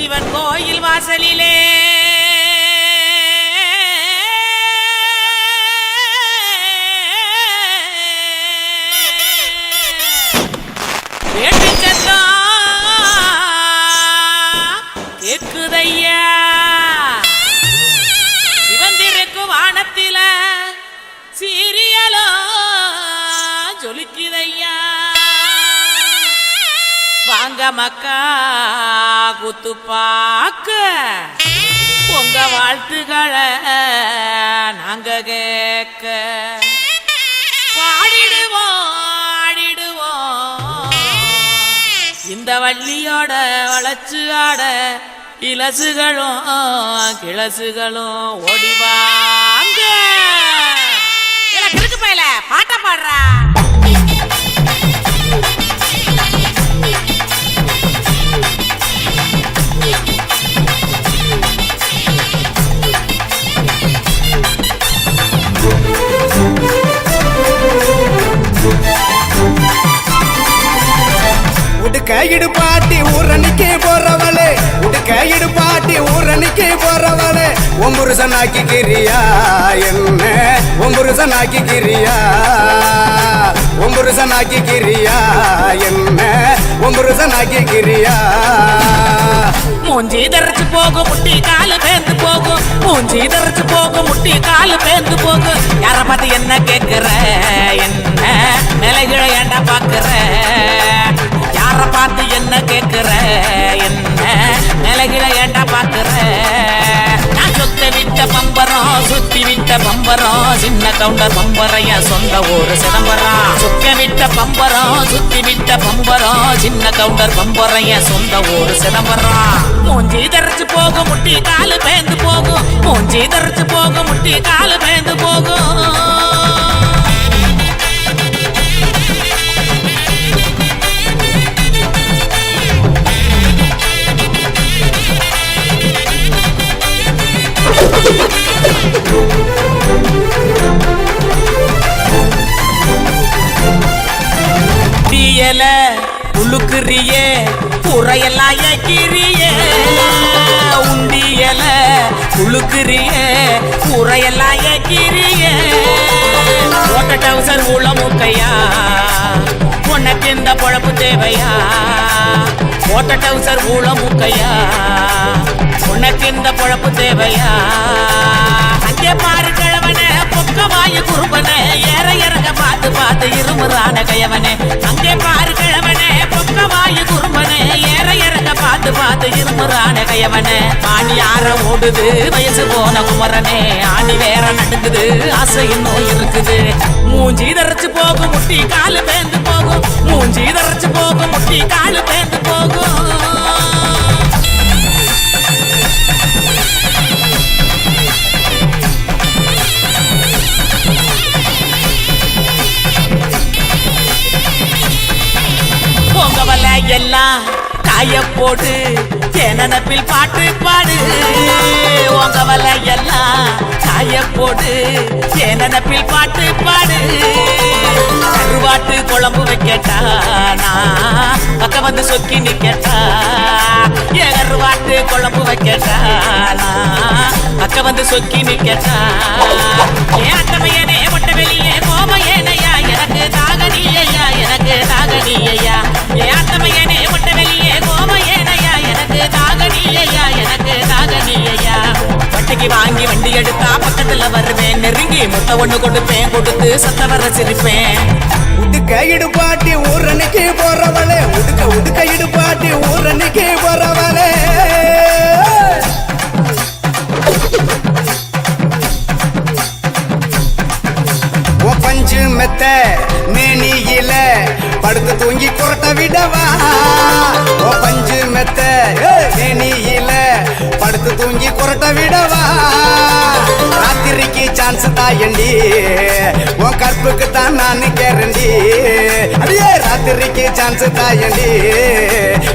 சிவன் கோயில் வாசலிலே வேட்டு சத்தம் கேக்குதையா சிவந்திருக்கு வானத்தில சீரியலோ ஜொலிக்குதையா வாங்க மக்கா குத்து பாக்க உங்க வாழ்த்துக்களை நாங்க கேட்க பாடிடுவோம் ஆடிடுவோம் இந்த வள்ளியோட வளர்ச்சி ஆட இலசுகளும் கிளசுகளும் ஓடிவாங்க கிழக்கு பயில பாட்ட பாடுறா உடுக்கையிடு பாட்டி ஊரணிக்கு போறவளே உடுக்கையிடு பாட்டி ஊரணிக்கு போறவளே ஒம்புருசனாக்கி கிரியா என்ன ஒம்புருசனாக்கி கிரியா ஒம்புருசனாக்கி கிரியா என்ன ஒம்புருசனாக்கி கிரியா மூஞ்சி தரைச்சு போகும் முட்டி காலு பேந்து போகும் மூஞ்சி தரைச்சு போகும் முட்டி காலு பேந்து போகும் யார பார்த்து என்ன கேட்கிற என்ன நிலைகளை ஏண்டா பாக்குற யார பார்த்து என்ன கேட்கிற என்ன நிலைகளை ஏண்டா பாக்குற நான் சொத்த விட்ட பம்பரம் சுத்தி விட்ட பம்பரம் சின்ன கவுண்டர் பம்பரைய சொந்த ஊரு சிதம்பரம் சுத்த விட்ட பம்பரம் சுத்தி விட்ட பம்பரம் சின்ன கவுண்டர் பம்பரைய சொந்த ஊரு சிதம்பரம் மூஞ்சி தரைச்சு போகும் முட்டி காலு பேந்து போகும் மூஞ்சி தரைச்சு போகும் முட்டி காலு பேந்து போகும் தீயல உழுக்குறியே புறையெல்லாம் ஏக்கிறியே உண்டியல உழுக்குறியே புறையெல்லாம் ஏக்கிறியே ஓட்ட டவுசர் ஊழமுக்கையா உனக்கு இந்த பொழப்பு தேவையா ஓட்ட டவுசர் ஊழமுக்கையா உனக்கு இந்த பொழப்பு தேவையா அங்கே பாரு கிழவனே பொக்கவாயு குறும்பனே ஏற இறங்க பார்த்து பார்த்து இருமுறான கையவனே அங்கே பாரு கிழவனே பொக்கவாயு குறும்பனே ஏற இறங்க பார்த்து பார்த்து இருமுறான கையவனே ஆணி ஆற ஓடுது வயசு போன குமரனே ஆணி வேற நடுங்குது ஆசை இன்னும் இருக்குது மூஞ்சி தரைச்சு போகும் முட்டி காலு பேந்து போகும் மூஞ்சி தரைச்சு போகும் முட்டி காலு பேந்து போகும் பொங்கவல எல்லாம் காய போடு தேனப்பில் பாட்டு பாடு உங்கவல எல்லாம் காய போடு தேனப்பில் பாட்டு பாடு கருவாட்டு குழம்பு வைக்கட்டா நான் பக்க வந்து சொக்கி நிக்கட்டா என் கருவாட்டு குழம்பு வைக்கட்டா நான் பக்க வந்து சொக்கி நிக்கட்டா என் அட்டமையனே மொட்டை வெளியே கோமையனையா எனக்கு தாகனியா எனக்கு தாகனியா என் அட்டமையனே மொட்டை வெளியே கோமையனையா எனக்கு தாகனியா எனக்கு தாகனியா வட்டிக்கு வாங்கி வண்டி எடுத்தா பக்கத்துல வருவேன் நெருங்கி முட்டை ஒண்ணு கொடுப்பேன் கொடுத்து சத்த வர சிரிப்பேன் உடுக்கையிடு பாட்டி ஊரணிக்கு போறவளே உடுக்கையிடு பாட்டி ஊரணிக்கு போறவளே பஞ்சு மெத்த மேனியில படுத்து தூங்கி குரட்ட விடவா பஞ்சு மெத்த மேனியில படுத்து தூங்கி குரட்ட விடவா ராத்திரிக்கு சான்ஸ் தாயண்டி உன் கற்புக்கு தான் நான் கேரண்டி அடியே ராத்திரிக்கு சான்ஸ் தாயண்டி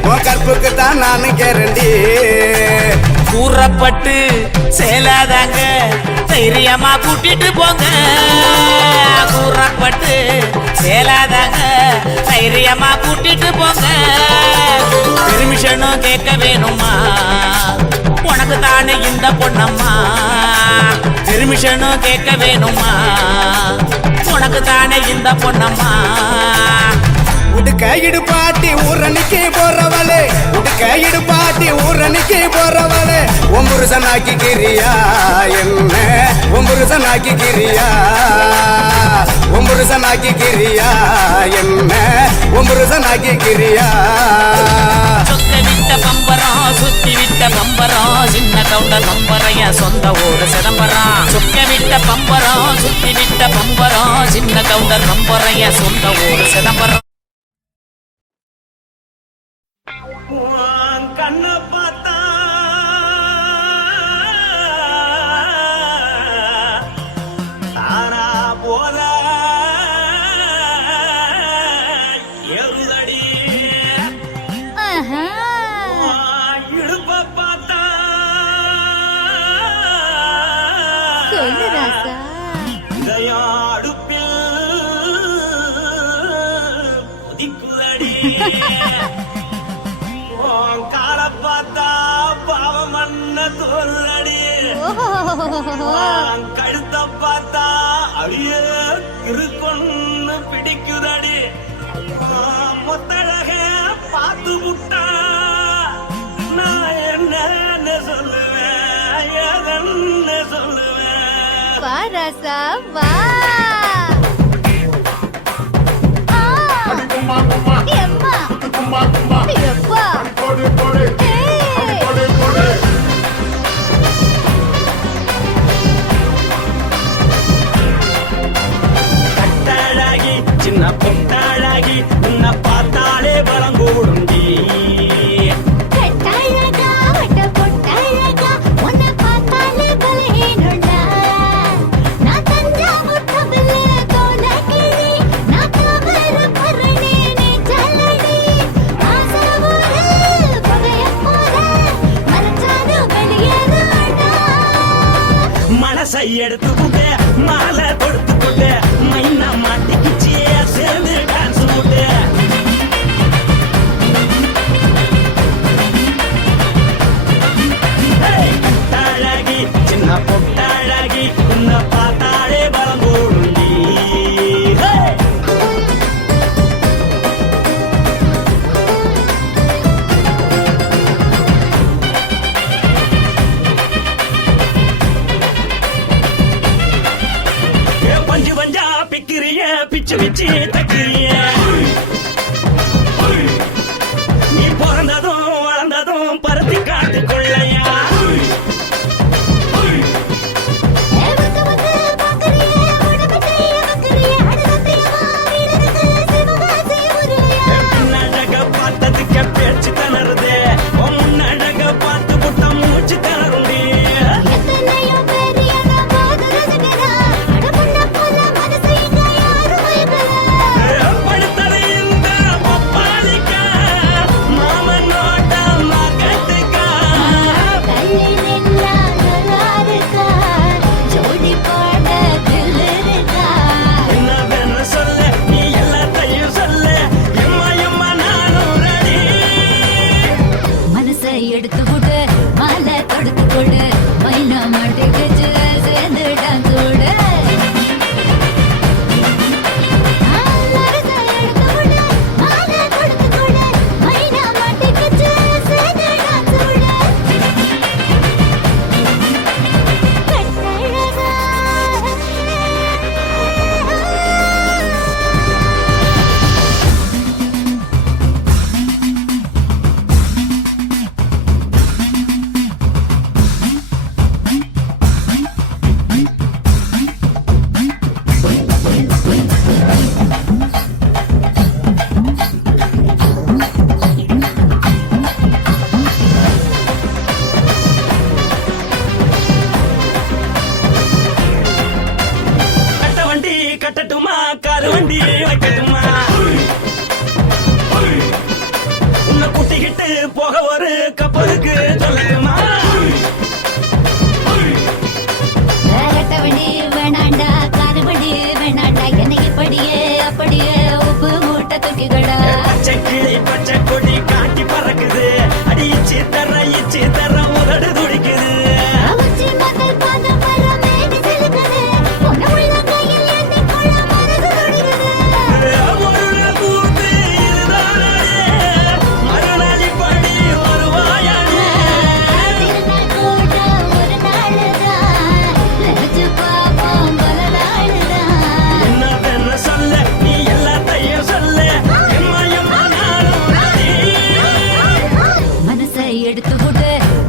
உன் கற்புக்கு தான் நான் கேரண்டி கூறப்பட்டு சேலாதாங்க தைரியமா கூட்டிட்டு போங்க கூறப்பட்டு சேலாதாங்க தைரியமா கூட்டிட்டு போங்க பெர்மிஷனும் கேட்க வேணுமா உனக்கு தானே இந்த பொண்ணம்மா பெர்மிஷனும் கேட்க வேணுமா உனக்கு தானே இந்த பொண்ணம்மா உடுக்க இடுபாட்டி ஊரணிக்கு போறவளே உடுக்க இடுபாட்டி ஊரணிக்கு போறவளே ஒம்புருசனாக்கிக்கிறியா என்ன ஒம்புருசனாக்கிக்கிறியா ஒம்புருசனாக்கிக்கிறியா என்ன ஒம்புருசனாக்கிக்கிறியா சொக்க விட்ட பம்பரம் சுத்தி விட்ட பம்பரம் சின்ன கவுண்டர் பம்பரைய சொந்த ஊரு சிதம்பரம் சொக்க விட்ட பம்பரம் சுத்தி விட்ட பம்பரம் சின்ன கவுண்டர் பம்பரைய சொந்த ஊரு சிதம்பரம் கண்ண பார்த்தா தானா போல எருதடி இடுப்ப பார்த்தா சொல்லு ராசா. இதயம் அடுப்பில் கொதிக்குதடி கால பார்த்தா பாவம் மண்ண தோல்லடி கழுத்த பார்த்தா அடியே இருக்குன்னு பிடிக்குதடி மொத்தழக பார்த்து விட்டா நான் என்ன சொல்லுவேன் எதன்னு சொல்லுவேன் வா ராசா வா. எம்மா. எப்பா. ஏய். கட்டாழாகி சின்ன பொட்டாழாகி உன்னை பார்த்தாலே பலம் கூடுண்டி கட்டழகா, வட்ட பொட்டழகா, உன்னை பார்த்தாலே பலஹீனம்டா. நான் தஞ்சாவூர் தவில கோலக்கிளி, நான் தாமரை பரணி நீ ஜல்லடி. ஆசரவூரு புகையப் போல, மறைச்சாலும் வெளியேறாடா. மனசை எடுத்து புட்டு மாலை கொடுத்து புட்டு மைனா மாட்டிக்கிச்சு சேர்ந்து டான்ஸ் போட்டு கட்டாழகி சின்ன பொட்டாழகி உன்னை பார்த்தாலே பலம் கூடுண்டி பஞ்சு பஞ்சா பிக்கிறிய பிச்சு பிச்சு தக்கிறிய நீ பிறந்ததும் வளர்ந்ததும் பருத்தி காட்டு கொள்ளையா வந்து வந்து பார்க்கறியே, உடம்பு கைய வைக்கறியே, அடுத்தத்தையமா வீடருக்கு சிவகாசி உருளையா. பின்னழக பார்த்ததுக்கு பேச்சு தளருது முன்னழக பார்த்து புட்ட மூச்சு தளருண்டி எத்தனையோ பேர் என்ன போது ரசிக்கிறா, அடமுள்ள போல மனசை இங்க யாரும் மயக்கல. படுத்தது இந்த பப்பாளிக்கா மாமன் நோட்ட மகத்துக்கா கள்ளி நின்னா நல்லா இருக்கா, ஜோடி போட தில்லு இருக்கா. என்னவென்னு சொல்ல நீ எல்லாத்தையும் சொல்ல எம்மா எம்மா நானும் ரெடி மனசை எடுத்து விடு, மாலை தொடுத்து கொடு, மைனா மாட்டுக்குச்சு சேர்ந்து டான்ஸ் விடு. மனசை எடுத்து விடு, மாலை தொடுத்து கொடு, மைனா மாட்டுக்குச்சு சேர்ந்து டான்ஸ் விடு. கட்டழகா.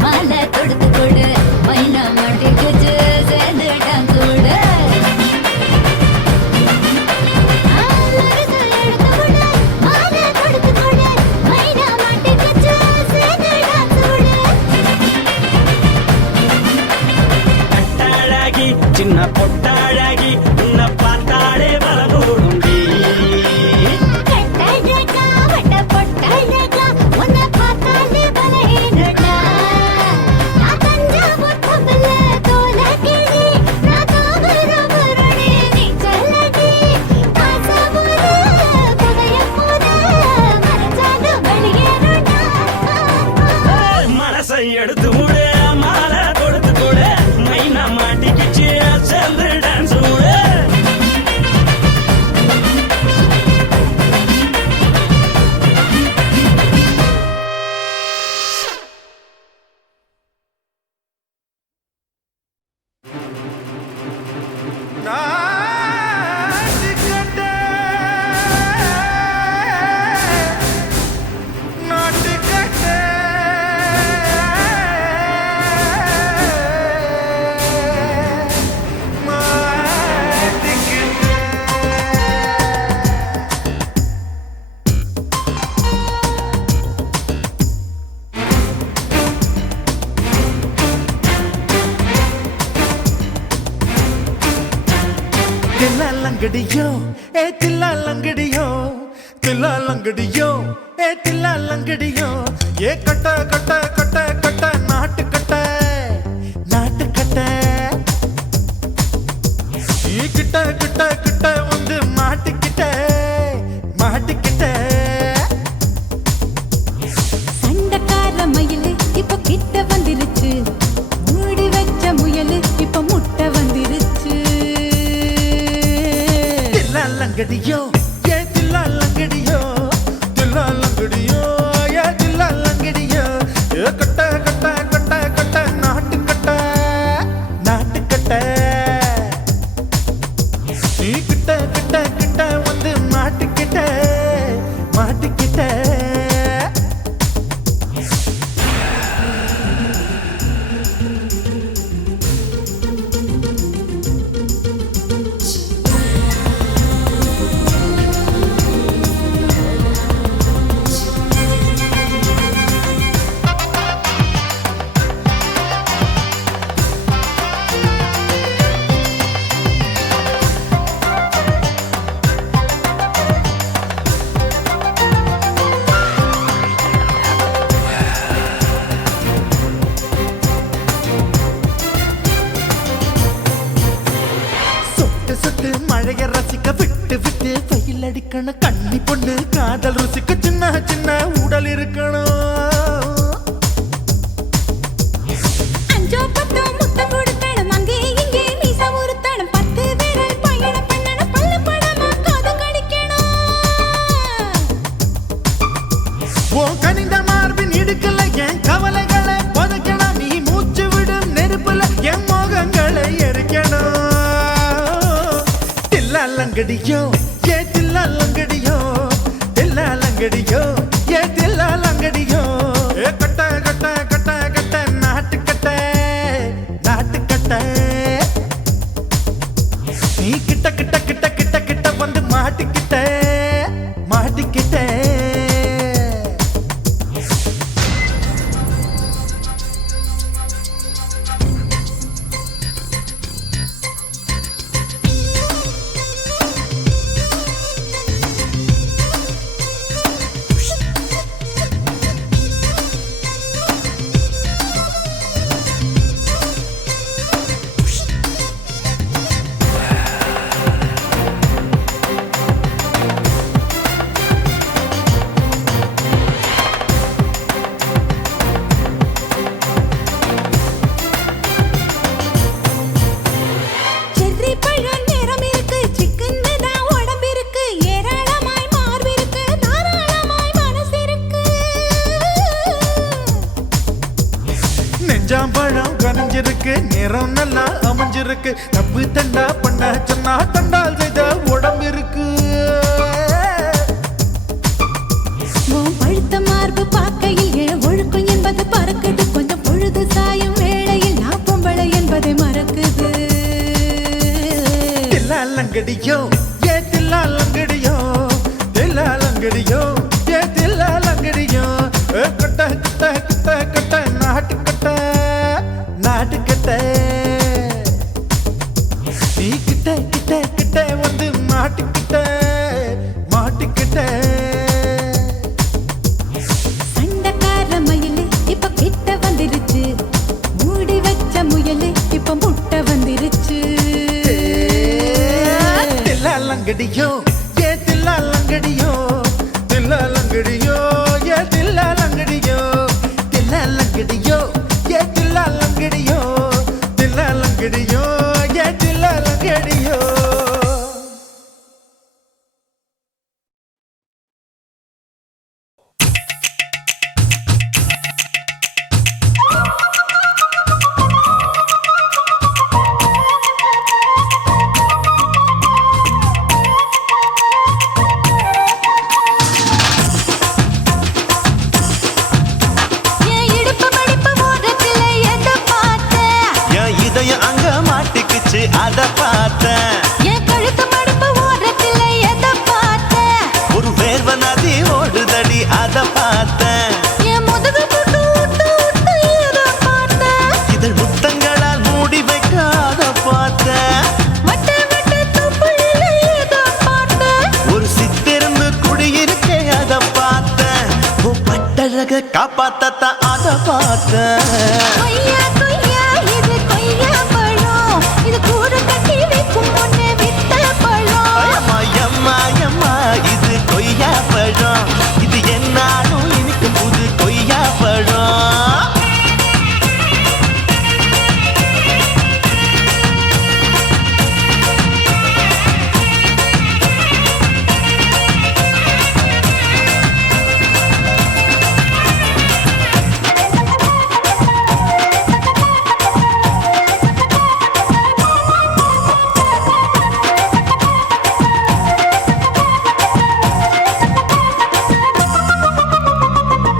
மாலை தொடுத்து கொடு மைனா மாட்டிக்கிச்சு சேர்ந்து டான்ஸ் விடு எடுத்து கொடு மாலை தொடுத்து கொடு மைனா மாட்டிக்கிச்சு சேர்ந்து டான்ஸ் விடு கட்டாழகி சின்ன பொட்டாழகி உன்னை பார்த்தாலே பலகூடுண்டி கட்டழகா வட்ட பொட்டழகா உன்னை பார்த்தாலே பலஹீனடா நான் தஞ்சாவூர் தபல தோலகிரி நான் தாமிரபரணி நீ சொல்லடி ஆசைமுற புகையமுற மனசால வெளியேறடா மனசை எடுத்து விடு மாலை தொடுத்து கொடு மைனா மாட்டிக்கிச்சு சேர்ந்து டான்ஸ் விடு தில்லாலங்கடியோ ஏ தில்லாலங்கடியோ தில்லாலங்கடியோ ஏ தில்லாலங்கடியோ ஏ கட்ட கட்ட கட்ட கட்ட நாட்டு கட்ட நாட்டு கட்ட நீ கிட்ட கிட்ட கிட்ட வந்து மாட்டிக்கிட்ட மாட்டிக்கிட்ட சண்டக்கார மயிலு இப்ப கிட்ட வந்துருச்சு மூடி வச்ச முயலு இப்ப முட்டை வந்துருச்சு தில்லாலங்கடியோ ஏ தில்லாலங்கடியோ தில்லாலங்கடியோ ஏ தில்லாலங்கடியோ ஏ கட்ட கட்ட கட்ட கட்ட நாட்டு கட்ட நாட்டு கட்ட நீ கிட்ட கிட்ட கிட்ட வந்து மாட்டிக்கிட்ட மாட்டிக்கிட்ட சொட்டு சொட்டு மழைய ரசிக்க விட்டு விட்டு வெயில் அடிக்கணும் கண்ணி பொண்ணு காதல் ருசிக்க சின்ன சின்ன உடல் இருக்கணும் அஞ்சோ பத்தோ முட்டை கொடுத்தணும் அங்கே இங்கே மீச உறுத்தணும் 10 விரல் பயணம் பண்ணணும் பல்லு படமா காது கடிக்கணும் ஓ கனிந்த மார்பின் இடுக்கல என் கவலைகளை புதைக்கணும் நீ மூச்சு விடும் நெருப்புல என் மோகங்களை எரிக்கணும் தில்லாலங்கடியோ ஏ தில்லாலங்கடியோ தில்லாலங்கடியோ ஏ தில்லாலங்கடியோ ஏ கட்ட கட்ட கட்ட கட்ட நாட்டு கட்ட நாட்டு கட்ட நீ கிட்ட கிட்ட கிட்ட கிட்ட கிட்ட வந்து மாட்டிக்கிட்ட மாட்டிக்கிட்ட செர்ரி பழம் நிறம் இருக்கு சிக்கன்னு தான் உடம்பு இருக்கு ஏராளமாய் மார்பு இருக்கு தாராளமாய் மனசு இருக்கு நெஞ்சாம்பழம் கனிஞ்சிருக்கு நிறம் நல்லா அமைஞ்சிருக்கு தப்பு தண்டா பண்ண சொன்னா தண்டால் செய்த உடம்பு இருக்கு உன் பழுத்த மார்பு பார்க்கையில் ஒழுக்கம் என்பது பறக்குது கொஞ்சம் பொழுது லங்கடியோ ஏ தில்லா லங்கடியோ தில்லா லங்கடியோ ஏ தில்லா லங்கடியோ கட்ட கட்ட கட்ட கட்ட நாட்டு கட்ட நீ கிட்ட கிட்ட கிட்ட வந்து மாட்டிக்கிட்ட மாட்டிக்கிட்ட சண்டக்கார மயிலு இப்ப கிட்ட வந்துருச்சு மூடி வச்ச முயலு இப்ப முட்டை வந்துருச்சு தில்லா லங்கடியோ ஏ தில்லா லங்கடியோ தில்லா லங்கடியோ ஏ தில்லா லங்கடியோ தில்லா லங்கடியோ ஏ தில்லா லங்கடியோ தில்லா லங்கடியோ ஏ தில்லா லங்கடியோ என் இடுப்பு மடிப்பு ஓரத்துல எதை பார்த்தேன் என் இதயம் அங்க மாட்டிக்கிச்சு அத பார்த்தேன் என் கழுத்து மடிப்பு ஓரத்துல எதை பார்த்தேன் ஒரு வேர்வ நதி ஓடுதடி அத பார்த்தேன் என் முதுகு போட்டு விட்டு விட்டு எதை பார்த்தேன் இதழ் முத்தங்களால் மூடி வைக்க அத பார்த்தேன் வட்ட வட்ட தொப்புளில எதை பார்த்தேன் ஒரு சித்திருந்து குடியிருக்கே அத பார்த்தேன் உன் பட்டழக காப்பாத்தத்தான் அத பார்த்தேன் கொய்யா கொய்யா இது கொய்யா பழம் இது கூடு கட்டி வைக்கும் முன்னே வித்த பழம் அம்மா எம்மா எம்மா இது கொய்யா பழம் இது என்னாலும் எனக்கு புது கொய்யா பழம்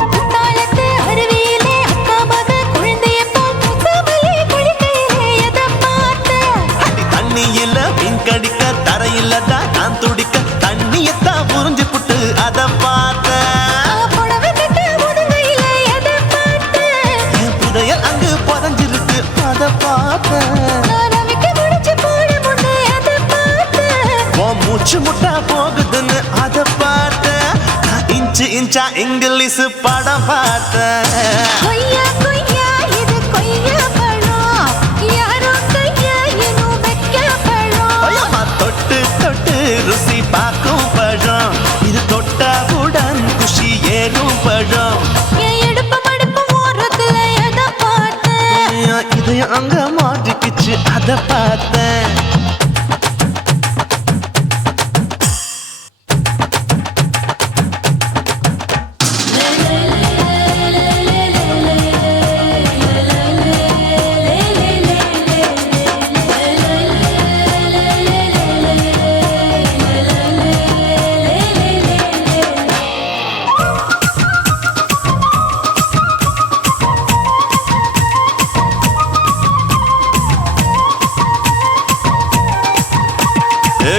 குத்தாலத்து அருவியிலே அக்கா மக குழந்தைய போல் முசாமலே குளிக்கையிலே எதை பார்த்தேன் அடி தண்ணியில மீன் கடிக்க தரையில தான் நான் துடிக்க தண்ணியத்தான் புரிஞ்சு புட்டு அத பார்த்தேன் புடவை கட்ட முதுகையிலே எதை பார்த்தேன் என் புதையல் அங்கு புதஞ்சிருக்கு அத பார்த்தேன் நான் அவிக்க முடிச்சு போட முன்னே எதை பார்த்தேன் உன் மூச்சு முட்டா போகுதுன்னு அத பார்த்தேன் நான் இன்ச்சு இன்ச்சா இங்கிலீஷ் படம் பார்த்தேன் கொய்யா கொய்யா இது கொய்யா பழம் யாரோ கையா இன்னும் வைக்க பழம் ஐயம்மா தொட்டு தொட்டு ருசி பார்க்கும் பழம் இது தொட்டவுடன் குஷி ஏறும் பழம் என் இடுப்பு மடிப்பு ஓரத்துல எதை பார்த்தேன் என் இதயம் அங்க மாட்டிக்கிச்சு அத பார்த்தேன்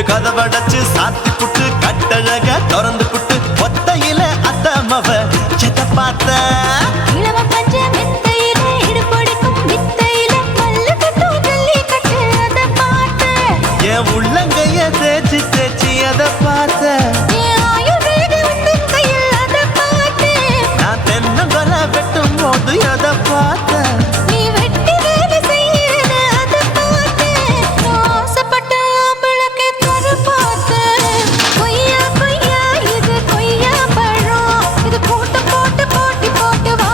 கதவடைச்சு சாத்தி புட்டு கட்டழக திறந்து புட்டு ஒத்தையில அத்தமவ செத்த பார்த்த இளவ பஞ்ச மெத்தையில இடுப்படிக்கும் வித்தையில மல்லு கட்டும் ஜல்லி கட்டு அதை பார்த்தேன் என் உள்ளங்கைய தேய்ச்சி தேய்ச்சி அத பார்த்த என் ஆயுர்வேத உந்தன் கையில் அதை பார்த்தேன் நான் தென்னங்கொலை வெட்டும் போது அத பார்த்த நீ வெட்டி வேலை செய்யறத அதை பார்த்தேன் நான் ஆசைப்பட்ட ஆம்பளுக்கு தர பார்த்தேன் கொய்யா கொய்யா இது கொய்யா பழம் இது போட்டு போட்டு போட்டி போட்டு வா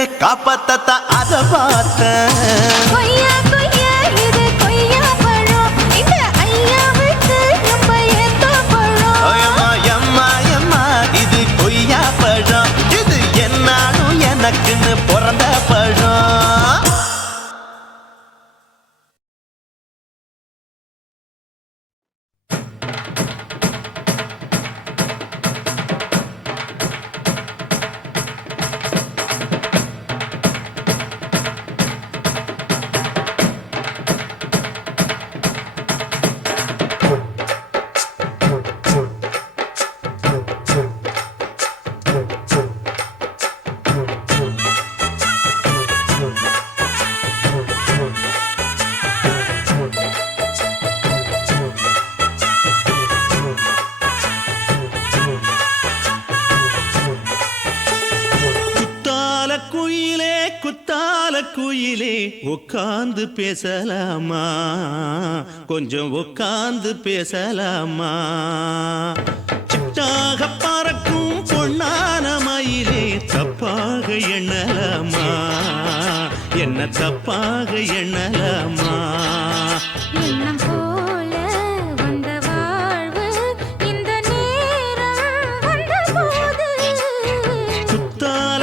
இருக்க காப்பாத்தா அத பார்த்தேன். கொய்யா கொய்யா இது கொய்யா பழம் இந்த ஐயாவுக்கு ரொம்ப ஏத்த பழம் அம்மா அம்மா அம்மா இது கொய்யா பழம், இது என்னாலும் எனக்குன்னு பிறந்த பழம். குத்தால குயிலே உட்கார்ந்து பேசலாமா, கொஞ்சம் உட்கார்ந்து பேசலாமா. சிட்டாக பறக்கும் பொன்னான மயிலே தப்பாக எண்ணலாமா, என்ன தப்பாக எண்ணலாமா. எண்ணம் போல வந்த வாழ்வு இந்த நேரம் வந்தபோது குத்தால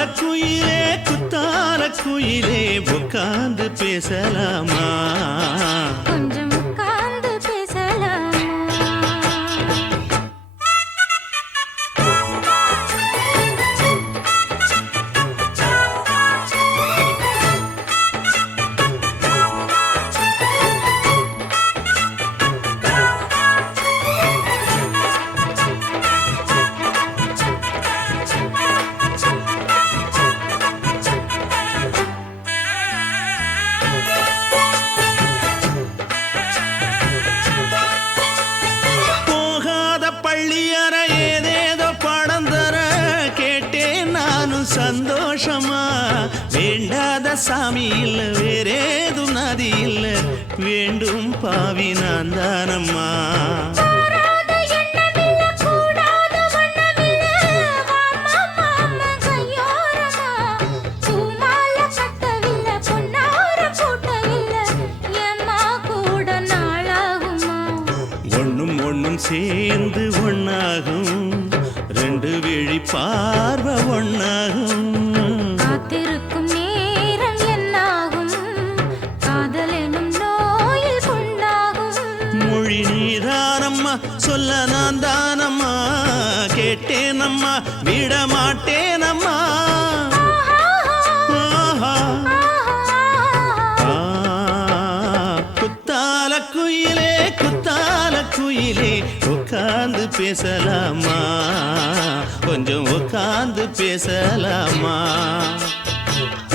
குயிலே உட்கார்ந்து பேசலாமா, கொஞ்சம் உட்கார்ந்து பேசலாமா. சந்தோஷமா வேண்டாத சாமி இல்ல வேறேதும் நதி இல்ல, வேண்டும் பாவி நான் தானம்மா. ஒண்ணும் ஒண்ணும் சேர்ந்து ஒண்ணாகும், ரெண்டு விழி பார்வை ஒண்ணாகும். காத்திருக்கும் நேரம் என்னாகும், காதல் எனும் நோயில் புண்ணாகும். மொழி நீதானம்மா, சொல்ல நான் தானம்மா, கேட்டேனம்மா விட மாட்டேனம்மா. குத்தால குயிலே உட்கார்ந்து பேசலாமா, கொஞ்சம் உட்கார்ந்து பேசலாமா.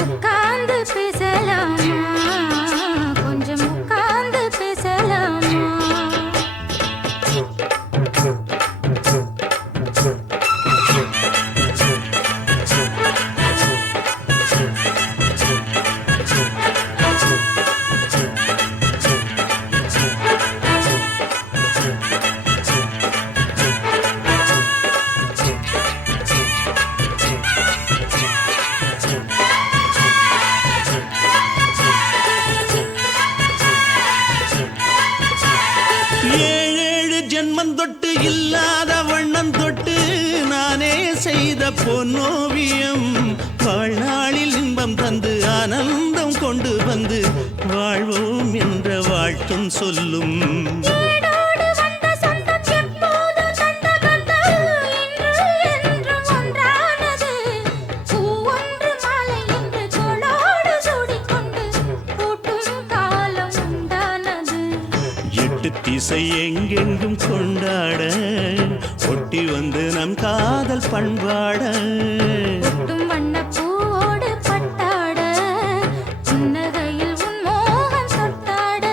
உட்கார்ந்து பேசலாமா, கொஞ்சம் உட்கார்ந்து பேசலாமா. தொட்டு இல்லாத வண்ணம் தொட்டு நானே செய்த பொன்னோவியம், வாழ்நாளில் இன்பம் தந்து ஆனந்தம் கொண்டு வந்து வாழ்வோம் என்ற வாழ்த்தும் சொல்லும். திசை எங்கெங்கும் கொண்டாட ஒட்டி வந்து நம் காதல் பண்பாட, வண்ணப்பூவோடு பட்டாட புன்னகையில் உன் மோகம் தொட்டாட.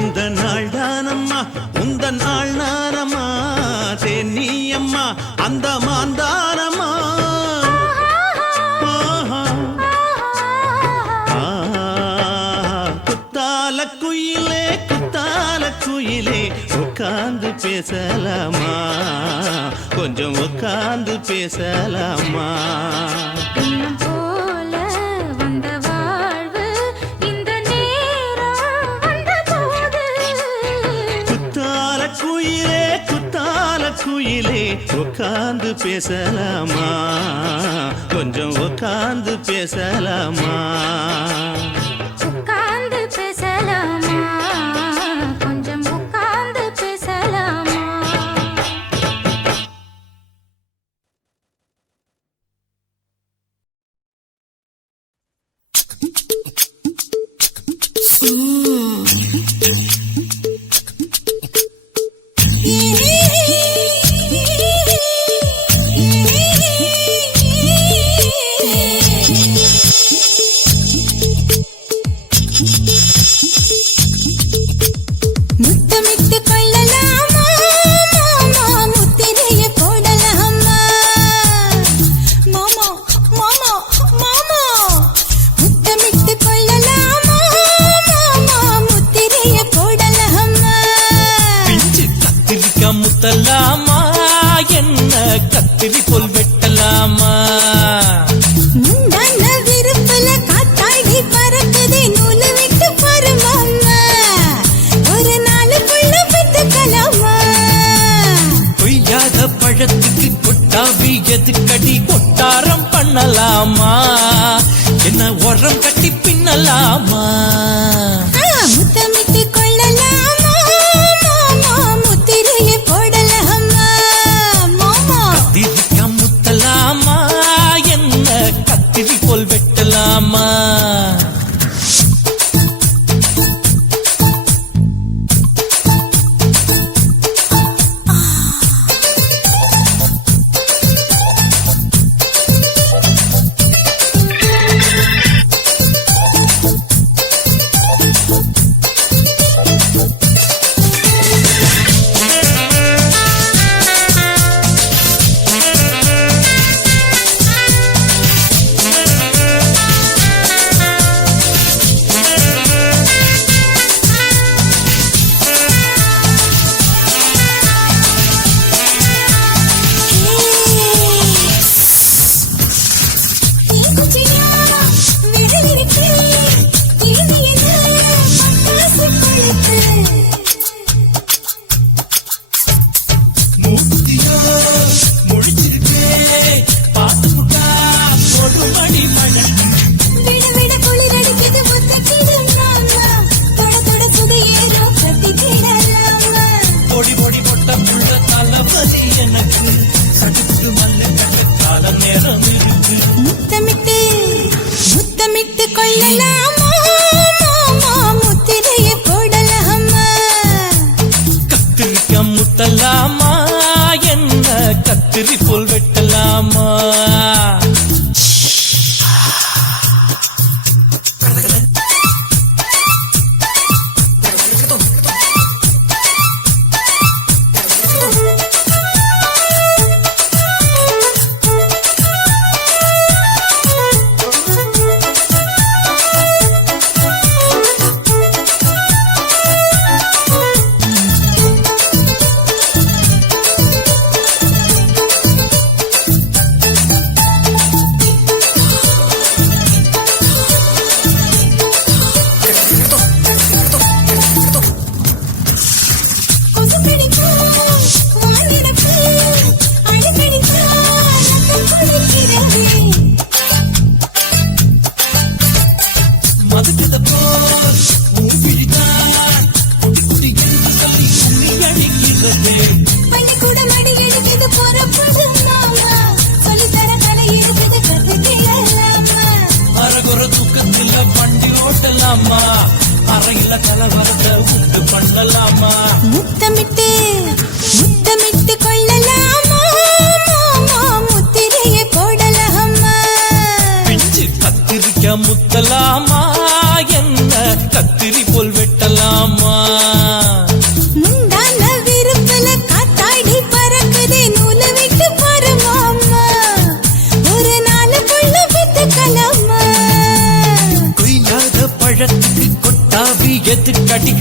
இந்த நாள் தானம்மா உந்த நாள் நானம்மா, தேனி அம்மா அந்த மாந்தானம்மா. குயிலே உட்கார்ந்து பேசலாமா, கொஞ்சம் உட்கார்ந்து பேசலாமா. போல உட்கார்ந்து பேசலாமா கொஞ்சம் உட்கார்ந்து பேசலாமா உட்கார்ந்து பேசலாமா கொஞ்சம் உட்கார்ந்து பேசலாமா முத்தமிட்டு கொள்ளலாமா மாமா முத்திரைய போடலாமா மாமா மாமா மாமா முத்தமிட்டு கொள்ளலாமா மாமா முத்திரைய போடலாமா பிஞ்சு கத்திரிக்கா முத்தலாமா என்ன கத்திரி போல் வெட்டலாமா முந்தான விருப்பல காத்தாடி பறக்குதே நூலை விட்டு பாரு மாமா ஒரு நாளுக்குள்ள பெத்துக்கலாமா கொய்யாத பழத்துக்கு கொட்டாவி எதுக்கடி கொட்டாரம் பண்ணலாமா என்ன உரம் கட்டி பின்னலாமா முத்தமிட்டு கொள்ளலாமா மாமா முத்திரைய போடலாமா மாமா கத்திரிக்கா முத்தலாமா என்ன கத்திரி போல் வெட்டலாமா முத்தமிட்டு முத்தமிட்டு கொள்ளலாமா மாமா முத்திரைய போடலாமா கத்திரிக்கா முத்தலாமா என்ன கத்திரி போல் வெட்டலாமா பண்ணலாமா அறையில கலவரத்தை உண்டு பண்ணலாமா முத்தமிட்டு முத்தமிட்டு கொள்ளலாமா மாமா முத்திரையை போடலாமா பிஞ்சு கத்திரிக்க முத்தலாமா என்ன கத்திரி போல் வெட்டலாமா முந்தான விருப்பல காத்தாடி பறக்குதே நூலை விட்டு பாரு மாமா ஒரு நாளுக்குள்ள பெத்துக்கலாமா கொய்யாத பழத்துக்கு கொட்டாவி எதுக்கடி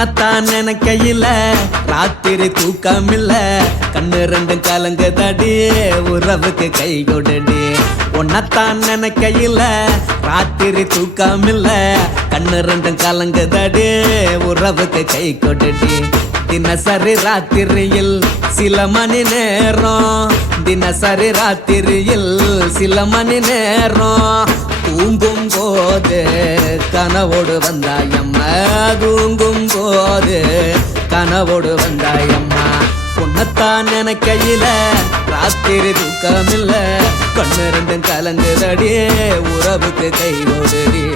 உன்னத்தான் நினைக்கையில ராத்திரி தூக்கமில்ல கண்ணு ரெண்டும் கலங்குதடி உறவுக்கு கை கொடுடி உன்னத்தான் நினைக்கையில ராத்திரி தூக்கமில்ல கண்ணு ரெண்டும் கலங்குதடி உறவுக்கு கை கொடுடி தினசரி ராத்திரியில் சில மணி நேரம் தினசரி ராத்திரியில் சில மணி நேரம் தூங்கும் போது கனவோடு வந்தாயம்மா தூங்கும் போது கனவோடு வந்தாயம்மா உன்னத்தான் நினைக்கையில ராத்திரி தூக்கமில்ல கண்ணு ரெண்டும் கலங்குதடி உறவுக்கு கை ஓடுடி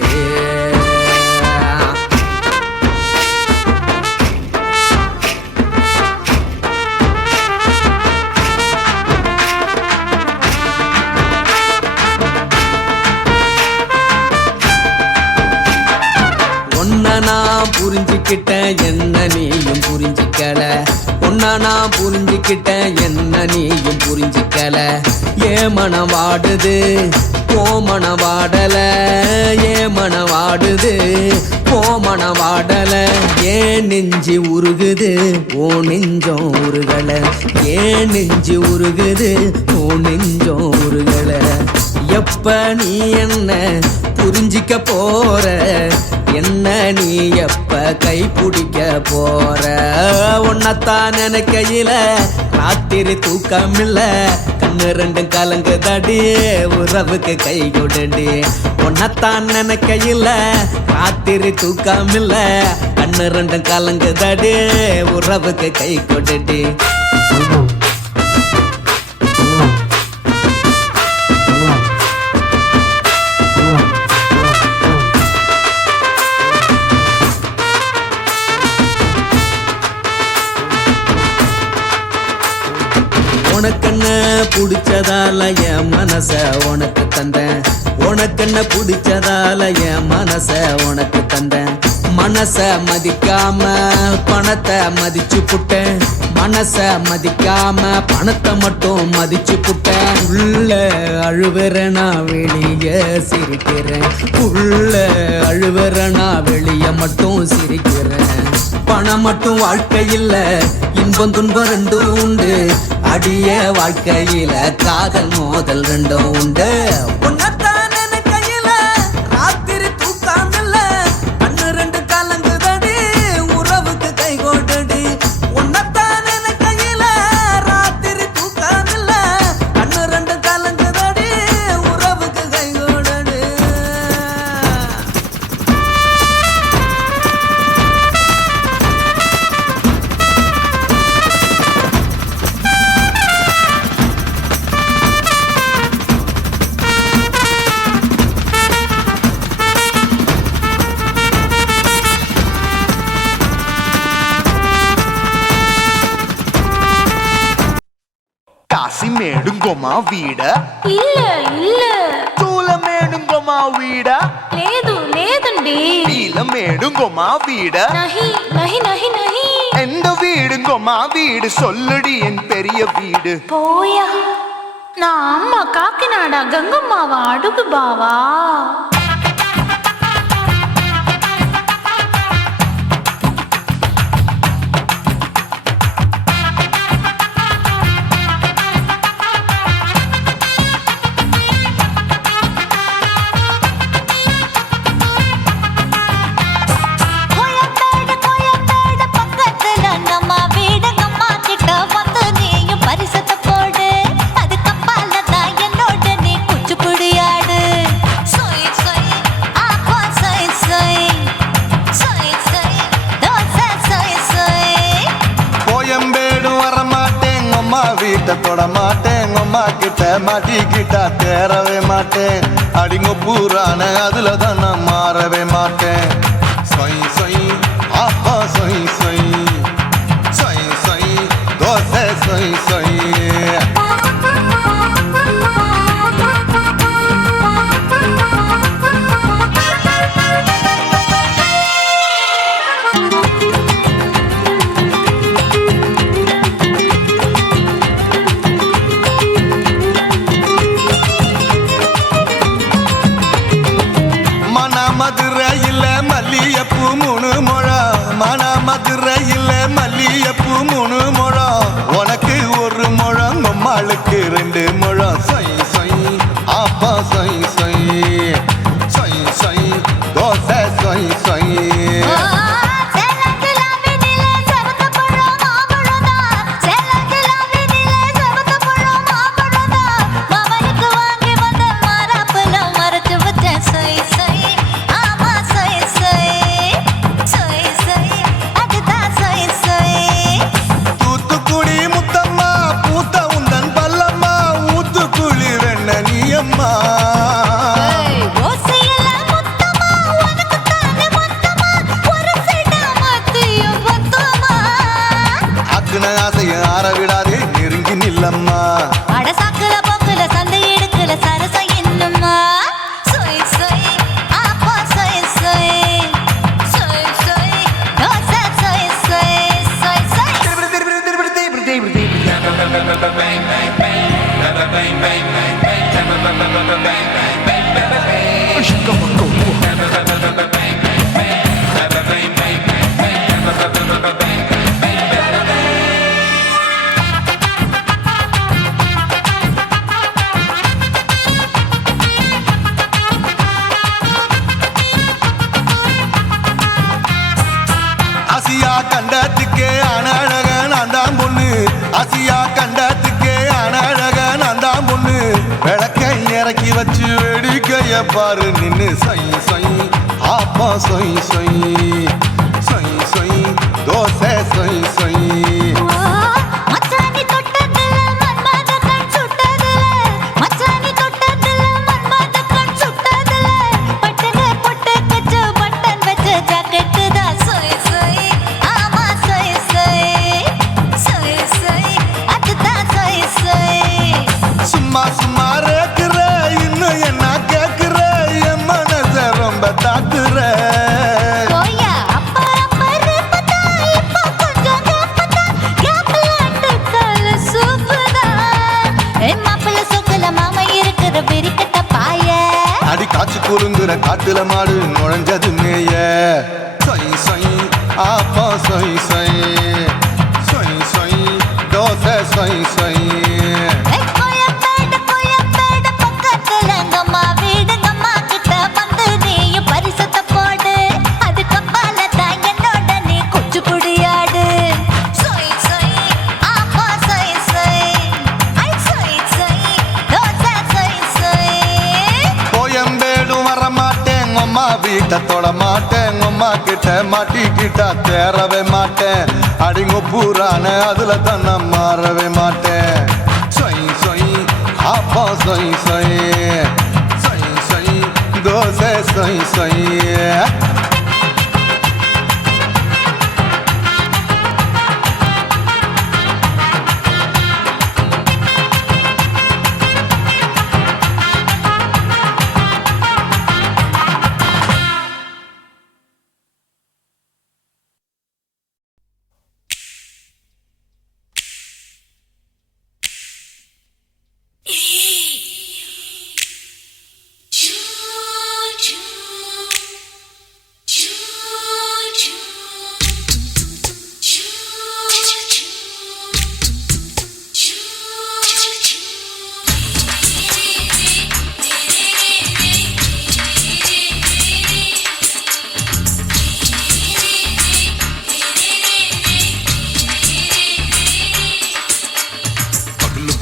நான் புரிஞ்சுக்கிட்டேன் என்ன நீயும் புரிஞ்சிக்கல உன்ன நான் புரிஞ்சுக்கிட்டேன் என்ன நீயும் புரிஞ்சிக்கல ஏ மனம் வாடுது ஓ மனம் வாடல ஏ மனம் வாடுது ஓ மனம் வாடல ஏன் நெஞ்சு உருகுது ஓ நெஞ்சம் உருகல ஏன் நெஞ்சு உருகுது ஓ நெஞ்சம் உருகல எப்ப நீ என்ன புரிஞ்சிக்க போற என்ன நீ எப்ப கை பிடிக்க போற உன்னத்தான் நினைக்கையில ராத்திரி தூக்கமில்ல கண்ணு ரெண்டும் கலங்குதடி உறவுக்கு கை கொடுடி உன்னத்தான் நினைக்கையில ராத்திரி தூக்கமில்ல கண்ணு ரெண்டும் கலங்குதடி உறவுக்கு கை கொடுடி உனக்கென்ன பிடிச்சதால என் மனச உனக்கு தந்தேன் உனக்கென்ன பிடிச்சதால என் மனச உனக்கு தந்தேன் மனச மதிக்காம பணத்தை மதிச்சு புட்டேன் மனச மதிக்காம பணத்தை மட்டும் மதிச்சு புட்டேன் உள்ள அழுவுற நான் வெளிய சிரிக்கிறேன் உள்ள அழுவுற நான் வெளிய மட்டும் சிரிக்கிறேன் பணம் மட்டும் வாழ்க்கையில் இன்பம் துன்பம் ரெண்டும் உண்டு அடிய வாழ்க்கையில காதல் மோதல் ரெண்டும் உண்டு உன்னத்தான் நினைக்கையில ராத்திரி தூக்கமில்ல கண்ணு ரெண்டு கலங்குதடி உறவுக்கு கை கொடுடி உன்னத்தான் நினைக்கையில ராத்திரி தூக்கமில்ல கண்ணு ரெண்டு கலங்குதடி உறவுக்கு கை கொடுடி కాసిమేడుంగోమా వీడ இல்ல இல்ல తూలమేడుంగోమా వీడ లేదు లేదండి నీలమేడుంగోమా వీడ நஹி நஹி நஹி நஹி எந்த வீடுங்கோமா வீடு சொல்லுடி என் பெரிய வீடு போயா நான் அம்மா காக்கிநாடா கங்கம்மாவா அடுகு பாவா வீட்டை தொட மாட்டேன் அம்மா கிட்ட மாட்டிக்கிட்டா தேரவே மாட்டேன் அடிங்க பூரான அதுல தான் நான் மாறவே மாட்டேன் சொய் சொய் ஆப்பா சொய் சொய் சொய் சொய் தோசை சொய் சொய் மதுரையில் சொய் சொய் சேலக்கிழவினிலே செவத்த பழம் மாம்பழம்தான். சேலக்கிழவினிலே செவத்த பழம் மாம்பழம்தான். மாமனுக்கு வாங்கி வந்த மாறாப்பழம் மறைச்சு வச்சேன். சொய் சொய், ஆமா சொய் சொய். சொய் சொய், அதுதான் சொய் சொய். தூத்துக்குடி முத்தம்மா பூத்த உந்தன் பல்லம்மா ஊத்துக்குழி வெண்ண நீயம்மா ஓசையில மொத்தமா உனக்கு தானே மொத்தமா ஒரு சிடா மத்தியும் மொத்தமா. அக்குன ஆசைய ஆற விடாதே நெருங்கி நில்லம்மா அட சாக்குல போக்குல சந்தை எடுக்கல சரசம் இன்னுமா. சொய் சொய், ஆப்பா சொய் சொய். சொய் சொய், தோசை சொய் சொய். சொய் சொய். ஆசியா கண்டத்துக்கே அனழக நான் தான் பொண்ணு ஆசியா கண்டத்துக்கே அனழக நான் தான் பொண்ணு விளக்கை இறக்கி வச்சு வேடிக்கைய பாரு நின்னு சொய் சொய் ஆப்பா சொய் சொய் சொய் சொய் தோசை சொய் சொய் மச்சானி தொட்டதுல மன்மத கண் சுட்டதுல. மச்சானி தொட்டதுல மன்மத கண் சுட்டதுல. பட்டனு பொட்டு கச்சு பட்டன் வச்ச ஜாக்கெட்டு தான். சொய் சொய், ஆமா சொய் சொய். சொய் சொய், அதுதான் சொய் சொய். சும்மா சும்மா ரேக்குற இன்னும் என்ன கேக்குற என் மனச ரொம்ப தாக்குற போயா அப்பா அப்பா ரப்பதா இப்போ கொஞ்சம் கேப்பதா. கேப்ல அட்டுக்கால சூப்புதா. மாப்பிள்ள சொக்கல மாமா இருக்கிற வெறிக்கட்ட பாய. அடி காய்ச்சி குலுங்குற காட்டுல மாடு நுழைஞ்சது மேய சொய் சொய் ஆப்பா சொய் சொய் சொய் சொய் தோசை சொய் சொய் கோயம்பேடு பக்கத்துல எங்கம்மா வீடு. எங்கம்மா கிட்ட வந்து நீயும் பரிசத்தை போடு. அது கப்பால தான் என்னோட நீ குச்சிப்புடியாடு. சொய் சொய், ஆப்பா சொய் சொய். ஐ சொய் சொய், தோசை சொய் சொய். கோயம்பேடும் வர மாட்டேன் அம்மா வீட்டை தொட மாட்டேன் அம்மா கிட்ட மாட்டிக்கிட்டா தேரவே மாட்டேன் அடிங்க பூரான அதுல தான் நான் மாறவே மாட்டேன் சொய் சொய் ஆப்பா சொய் சொய் சொய் சொய் தோசை சொய் சொய்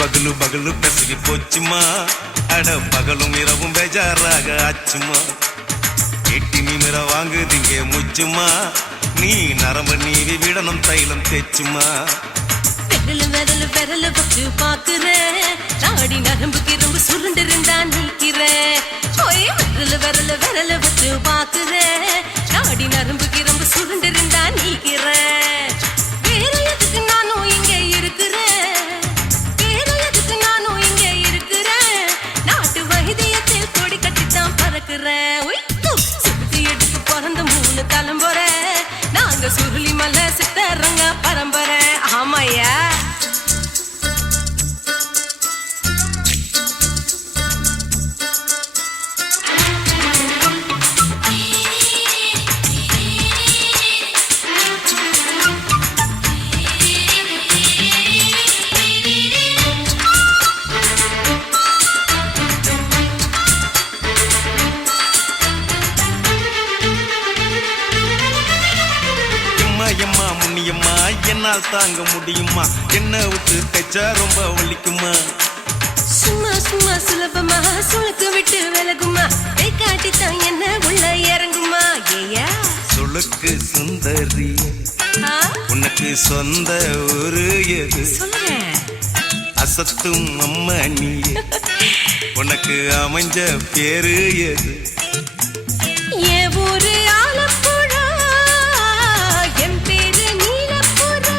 பகலு பகலு கசகி போச்சுமா அட பகலும் இரவும் பேஜாராக ஆச்சுமா எட்டி நிமிர வாங்குதிங்க முச்சுமா நீ நரம்ப நீவி விடணும் தைலம் தேச்சுமா விரலு விரலு வச்சு பாக்குறேன் நாடி நரம்பு கிரம்பு சுருண்டு இருந்தா நீக்கிறேன் ஓய் விரலு வச்சு பாக்குறேன் நாடி நரம்பு கிரம்பு சுருண்டு இருந்தா நீக்கிறேன் வேற எதுக்கு நானும் இங்க இருக்கிறேன் வேற எதுக்கு நானும் இங்க இருக்கிறேன் நாட்டு வைத்தியத்தில் கொடி கட்டித்தான் பறக்குறேன் ஒய் சுத்தி எடுத்து பிறந்த 3 தலைமுறை நாங்க சுருளி மலை சித்தரங்க பரம்பரை ஆமையா மணியம்மா என்னால் தாங்க முடியுமா என்ன விட்டு தைச்சா ரொம்ப வலிக்குமா சும்மா சும்மா சுலபமா சுளுக்கு விட்டு விலகுமா கை காட்டித்தான் என்ன உள்ள இறங்குமா ஏயா சுளுக்கு சுந்தரி உனக்கு சொந்த ஊரு எது சொல்றேன் அசத்தும் அம்மா நீ உனக்கு அமைஞ்ச பேரு எது என் ஊரு ஆலப்புழா என் பேரு நீலப்புறா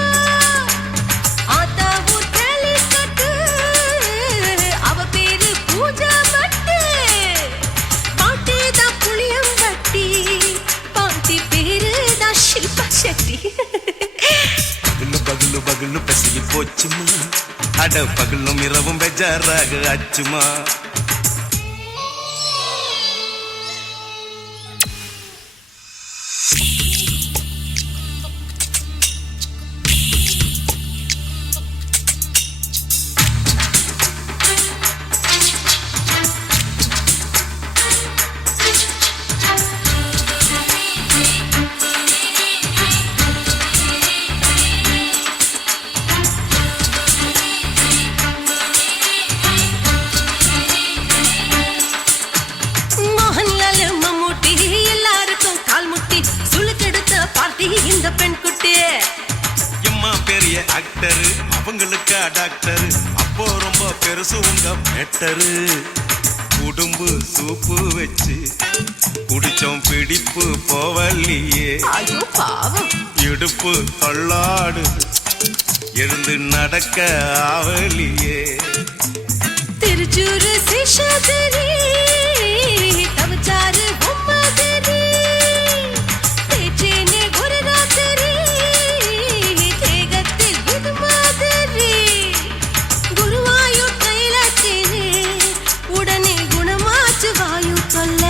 ஆத்தா ஊர் கேலிக்கட்டு அவ பேரு பூஜா பட்டு பாட்டு தான் புளியம்பட்டி பாட்டி பேரு தான் ஷில்பா செட்டி பகலு பகலு பகலு பசிக்கு போச்சுமா அட பகலும் இரவும் பெஜாராக ஆச்சுமா மோகன்லால் மம்மூட்டி எல்லாருக்கும் கால் முட்டி சுளுக்கெடுத்த பார்ட்டி இந்த பெண் குட்டி எம்மா பெரிய ஆக்டரு அவங்களுக்கா டாக்டரு அப்போ ரொம்ப பெருசு உங்க மேட்டரு குடும்பு சூப்பு வச்சு குடிச்சோம் பிடிப்பு போவல்லையே ஐயோ பாவம் இடுப்பு தள்ளாடு எழுந்து நடக்க ஆவலியே திருச்சூரு சேஷாதிரி தவச்சாரு பொம்மாதிரி தேச்சேனே ஒரு ராத்திரி தேகத்தில் இது மாதிரி குருவாயூர் தைலத்தினே உடனே குணமாச்சு வாயு சொல்ல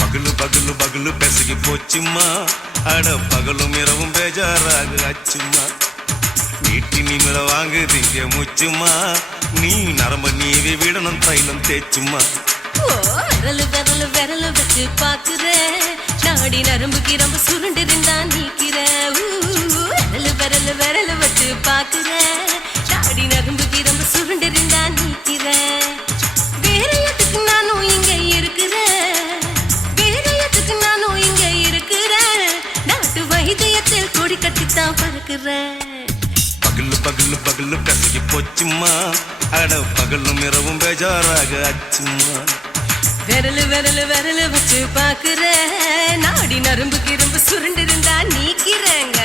பகலு பகலு பகலு பெசகி போச்சுமா அட பகலும் இரவும் பேஜாராக ஆச்சுமா நீட்டி நிமிர வாங்குதீங்க முச்சுமா நீ நரம்ப நீவி விடணும் தைலம் தேச்சுமா ஓ விரலு விரலு விரலு வச்சு பாக்குறேன் நாடி நரம்பு கிரம்பு சுருண்டிருந்தா நீக்கிறேன் விரலு விரலு விரலு வச்சு பாக்குறேன் நாடி நரம்பு கிரம்பு சுருண்டிருந்தா நீக்கிறேன் வேற எதுக்கு நானும் இங்க இருக்கிறேன் வேற எதுக்கு நானும் இங்க இருக்கிறேன் நாட்டு வைத்தியத்தில் கொடி கட்டித்தான் பறக்கிறேன் பகலு பகலு பகலு பெசகி போச்சுமா அட பகலும் இரவும் பேஜாராக ஆச்சுமா விரலு விரலு விரலு வச்சு பாக்குறேன் நாடி நரம்பு கிரம்பு சுருண்டிருந்தா நீக்கிறேங்க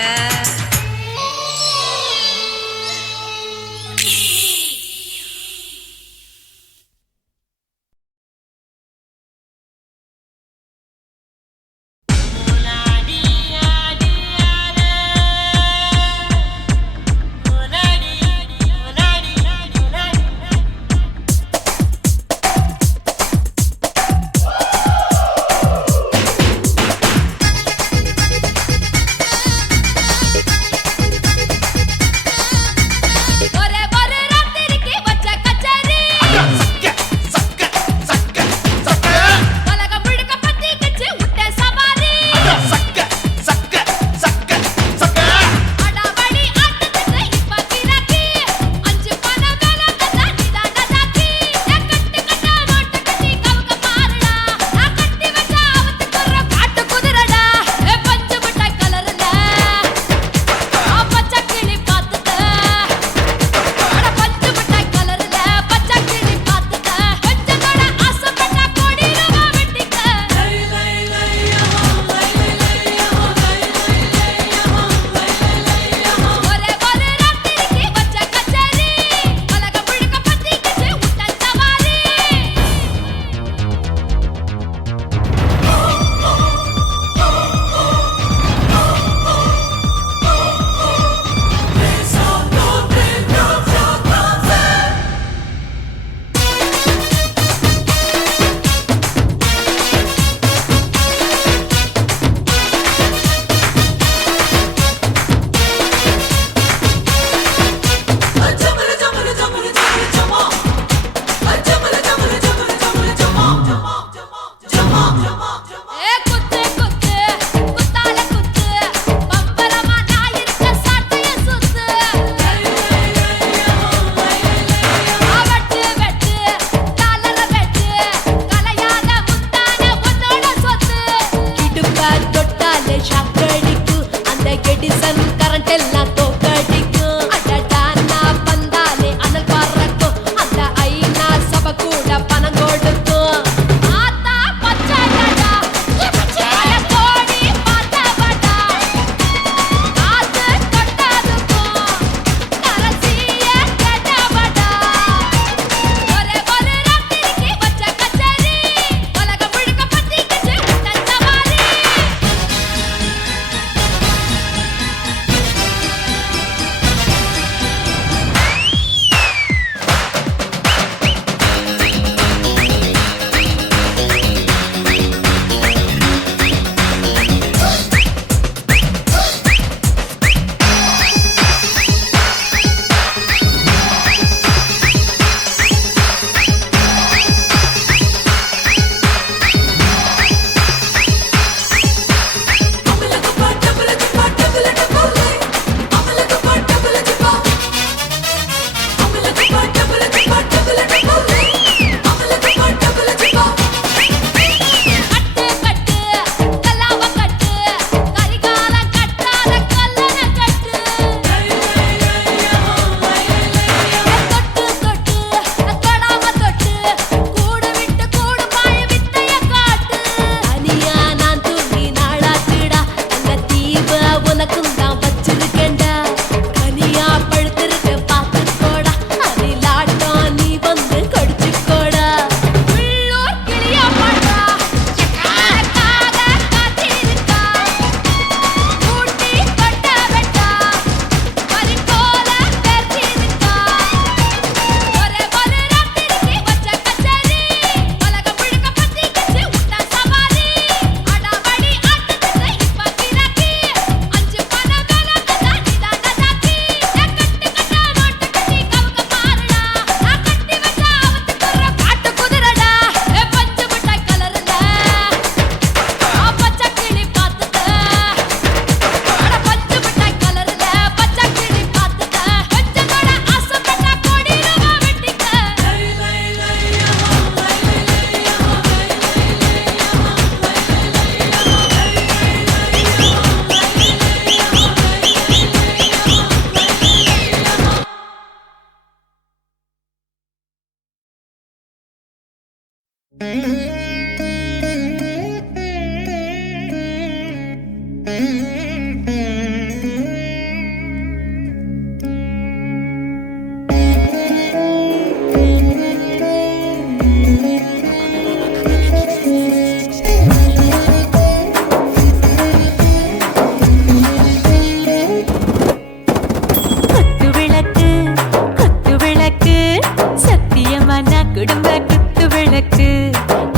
குடும்ப குத்து விளக்கு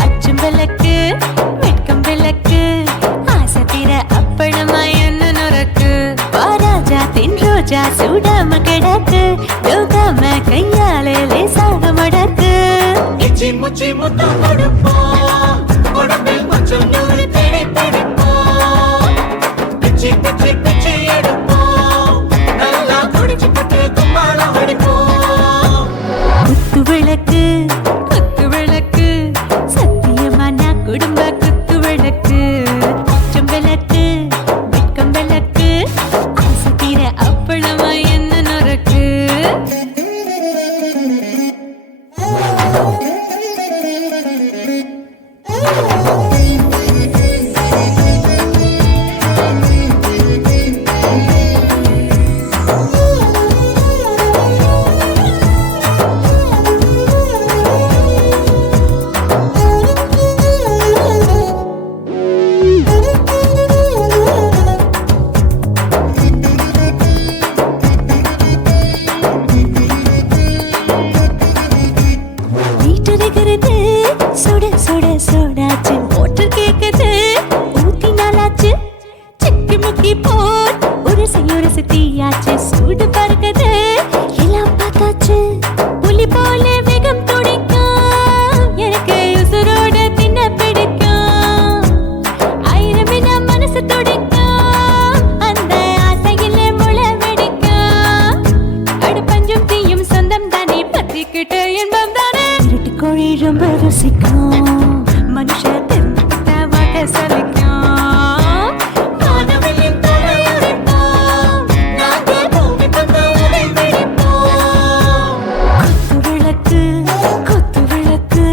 அச்சும் விளக்கு வெட்கம் விளக்கு ஆசை தீர அப்பளமா என்ன நொறக்கு வாராஜா தின் ரோஜா சூடாம கிடக்கு யோகாம கையாலே லேசாக மடக்கு இச்சி முச்சி முத்தம் கொடுப்போம் உடம்பில் கொஞ்சம் நூறு தேடி பிடிப்போம் பிச்சி பிச்சி பிச்சி எடுப்போம் நல்லா குடிச்சு பட்டு கும்பாலம் அடிப்போம் குத்து விளக்கு குத்து விளக்கு சத்தியமான குடும்ப குத்து விளக்கு அச்சம் விளக்கு வெட்கம் விளக்கு ஆசை தீர அப்பளமா என்ன நொறக்கு வீட்டருகிறது சுட சுட சோடாச்சு மோட்டர் கேக்குது ஊத்தி நாளாச்சு சிக்கி முக்கி போர் உரசி தீயாச்சு சூடு பறக்குது எல்லாம் பார்த்தாச்சு புலி போல வேகம் துடிக்கும் எனக்கு உசுரோட தின்ன பிடிக்கும் ஆயிரம் வினா மனசு துடிக்கும் அந்த ஆசையிலே முளை வெடிக்கும் அடுப்பஞ்சும் தீயும் சொந்தம் தானே பத்திக்கிட்டு இன்பம் தானே இருட்டு கோழி ரொம்ப ருசிக்கும் மனுஷ தெரிஞ்சுக்கிட்ட வாக்க சலிக்கும் வானவெளியின் தலை உடைப்போம் நாங்க பூமி பந்த உடை வெடிப்போம் குத்து விளக்கு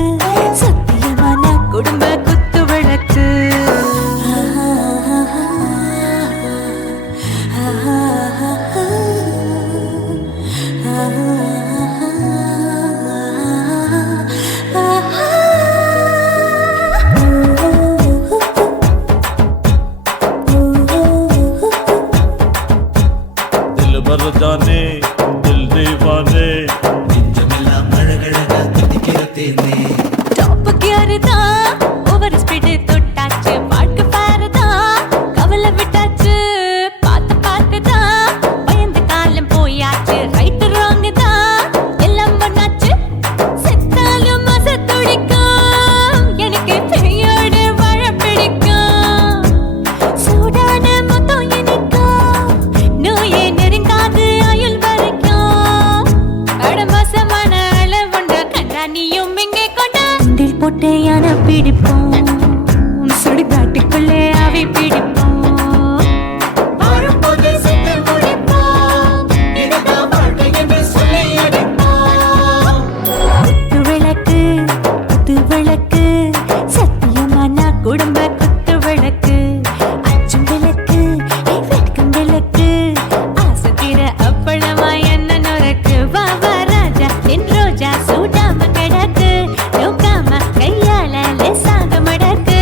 சத்தியமான குடும்ப குத்து விளக்கு दिल भर जाने दिल दीवाने டாப் கியர் தான் ஓவர் ஸ்பீடு தொட்டாச்சு பாட்டு பாரு தான் கவலை விட்டாச்சு பார்த்து தான் பயந்து காலம் போயாச்சு ரைட் ராங் தான் எல்லாம் பண்ணாச்சு செத்தாலும் மச துடிக்கும் எனக்கு பெரியோடு வாழ பிடிக்கும் சூடான மொத்தம் எனக்கும் நோயே நெருங்காது ஆயுள் வரைக்கும் அடமோசமான அளவுண்ட கண்டா நீயும் இங்கே கொண்டா உண்டில் போட்டு யானை பிடிப்போம் சுடுகாட்டுக்குள்ளே அவை பிடிப்போம் வரும்போது செத்து முடிப்போம் இதுதான் வாழ்க்கை என்று சொல்லி அடிப்போம் குத்து விளக்கு சத்தியமான குடும்ப குத்து விளக்கு அச்சும் விளக்கு வெட்கம் விளக்கு ஆசை தீர அப்பளமா என்ன நொறக்கு வா ராஜா என் ரோஜா சூடாம கிடக்கு யோகாம கையால லேசாக மடக்கு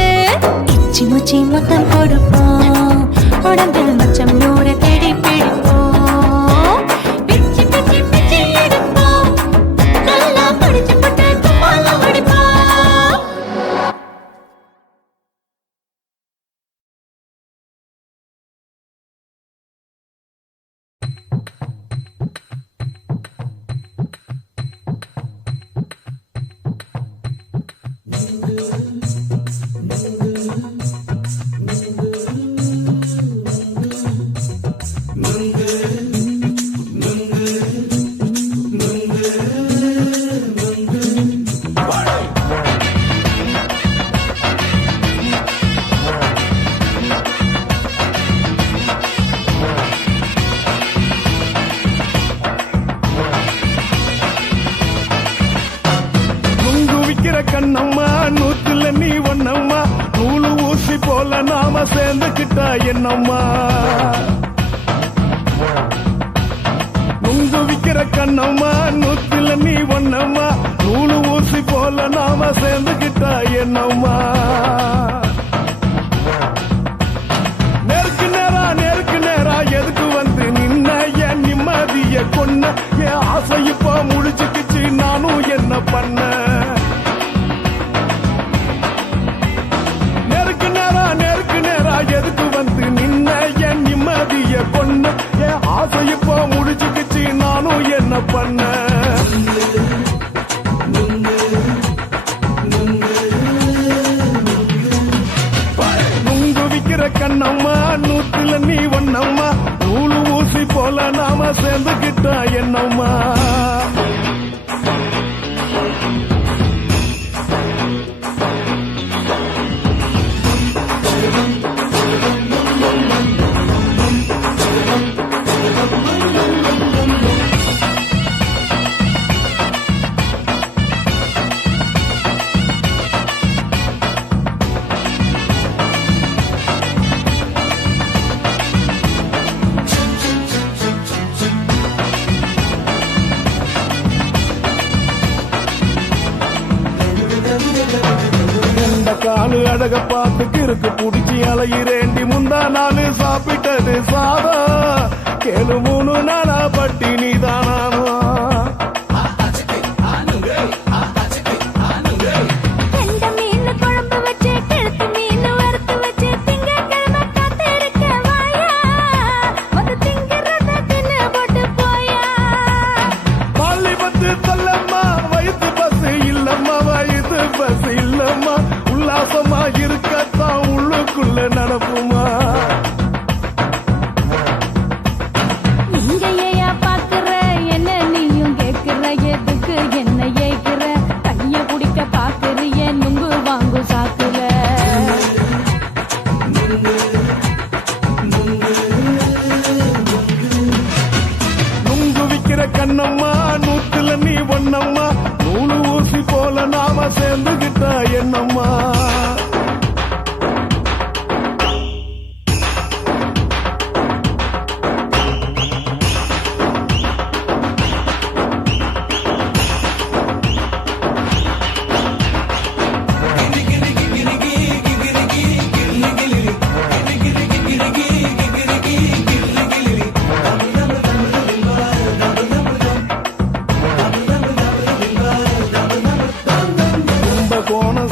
இச்சி முச்சி மொத்தம் கொடுப்போம் உடம்பில் மச்சம் நூறு தேடி பிடிப்போம் பிச்சி பிச்சி பிச்சி எடுப்போம் நல்லா படிச்சு பட்டு கும்பாலம் அடிப்போம் நாம சேர்ந்துக்கிட்டா என்னம்மா நுங்கு விக்கிற கண்ணம்மா நூத்துல நீ ஒன்னம்மா நூலு ஊசி போல நாம சேர்ந்துக்கிட்டா என்னம்மா நேருக்கு நேரா எதுக்கு வந்து நின்ன என் நிம்மதிய கொன்ன என் ஆசை இப்போ முடிச்சுக்கிச்சு நானும் என்ன பண்ண நேருக்கு நேரா எதுக்கு வந்து நின்ன என் நிம்மதிய கொன்ன என் ஆசை இப்போ முடிச்சுக்கிச்சு நானும் என்ன பண்ண நுங்கு விக்கிற கண்ணம்மா நூத்துல நீ ஒன்னம்மா நூலு ஊசி போல நாம சேர்ந்துக்கிட்டா என்னம்மா காலு அழக பார்த்துக்கு இருக்கு புடிச்சி அலையிறேண்டி முந்தா நாலு சாப்பிட்டது சாதம் கேளு 3 நாளா பட்டினி தானானோ பஸ் இல்லம்மா உல்லாசமா இருக்கத்தான் உள்ளுக்குள்ள நடப்புமா நீங்க ஏயா பாக்குற என்ன நீயும் கேக்குற எதுக்கு என்ன ஏய்க்கிற கைய குடிக்க பாக்குறிய நுங்கு வாங்கு சாக்குற நுங்கு விக்கிற கண்ணம்மா நூத்துல நீ ஒன்னம்மா நூலு ஊசி போல நாம சேர்ந்துகிட்டா என்னம்மா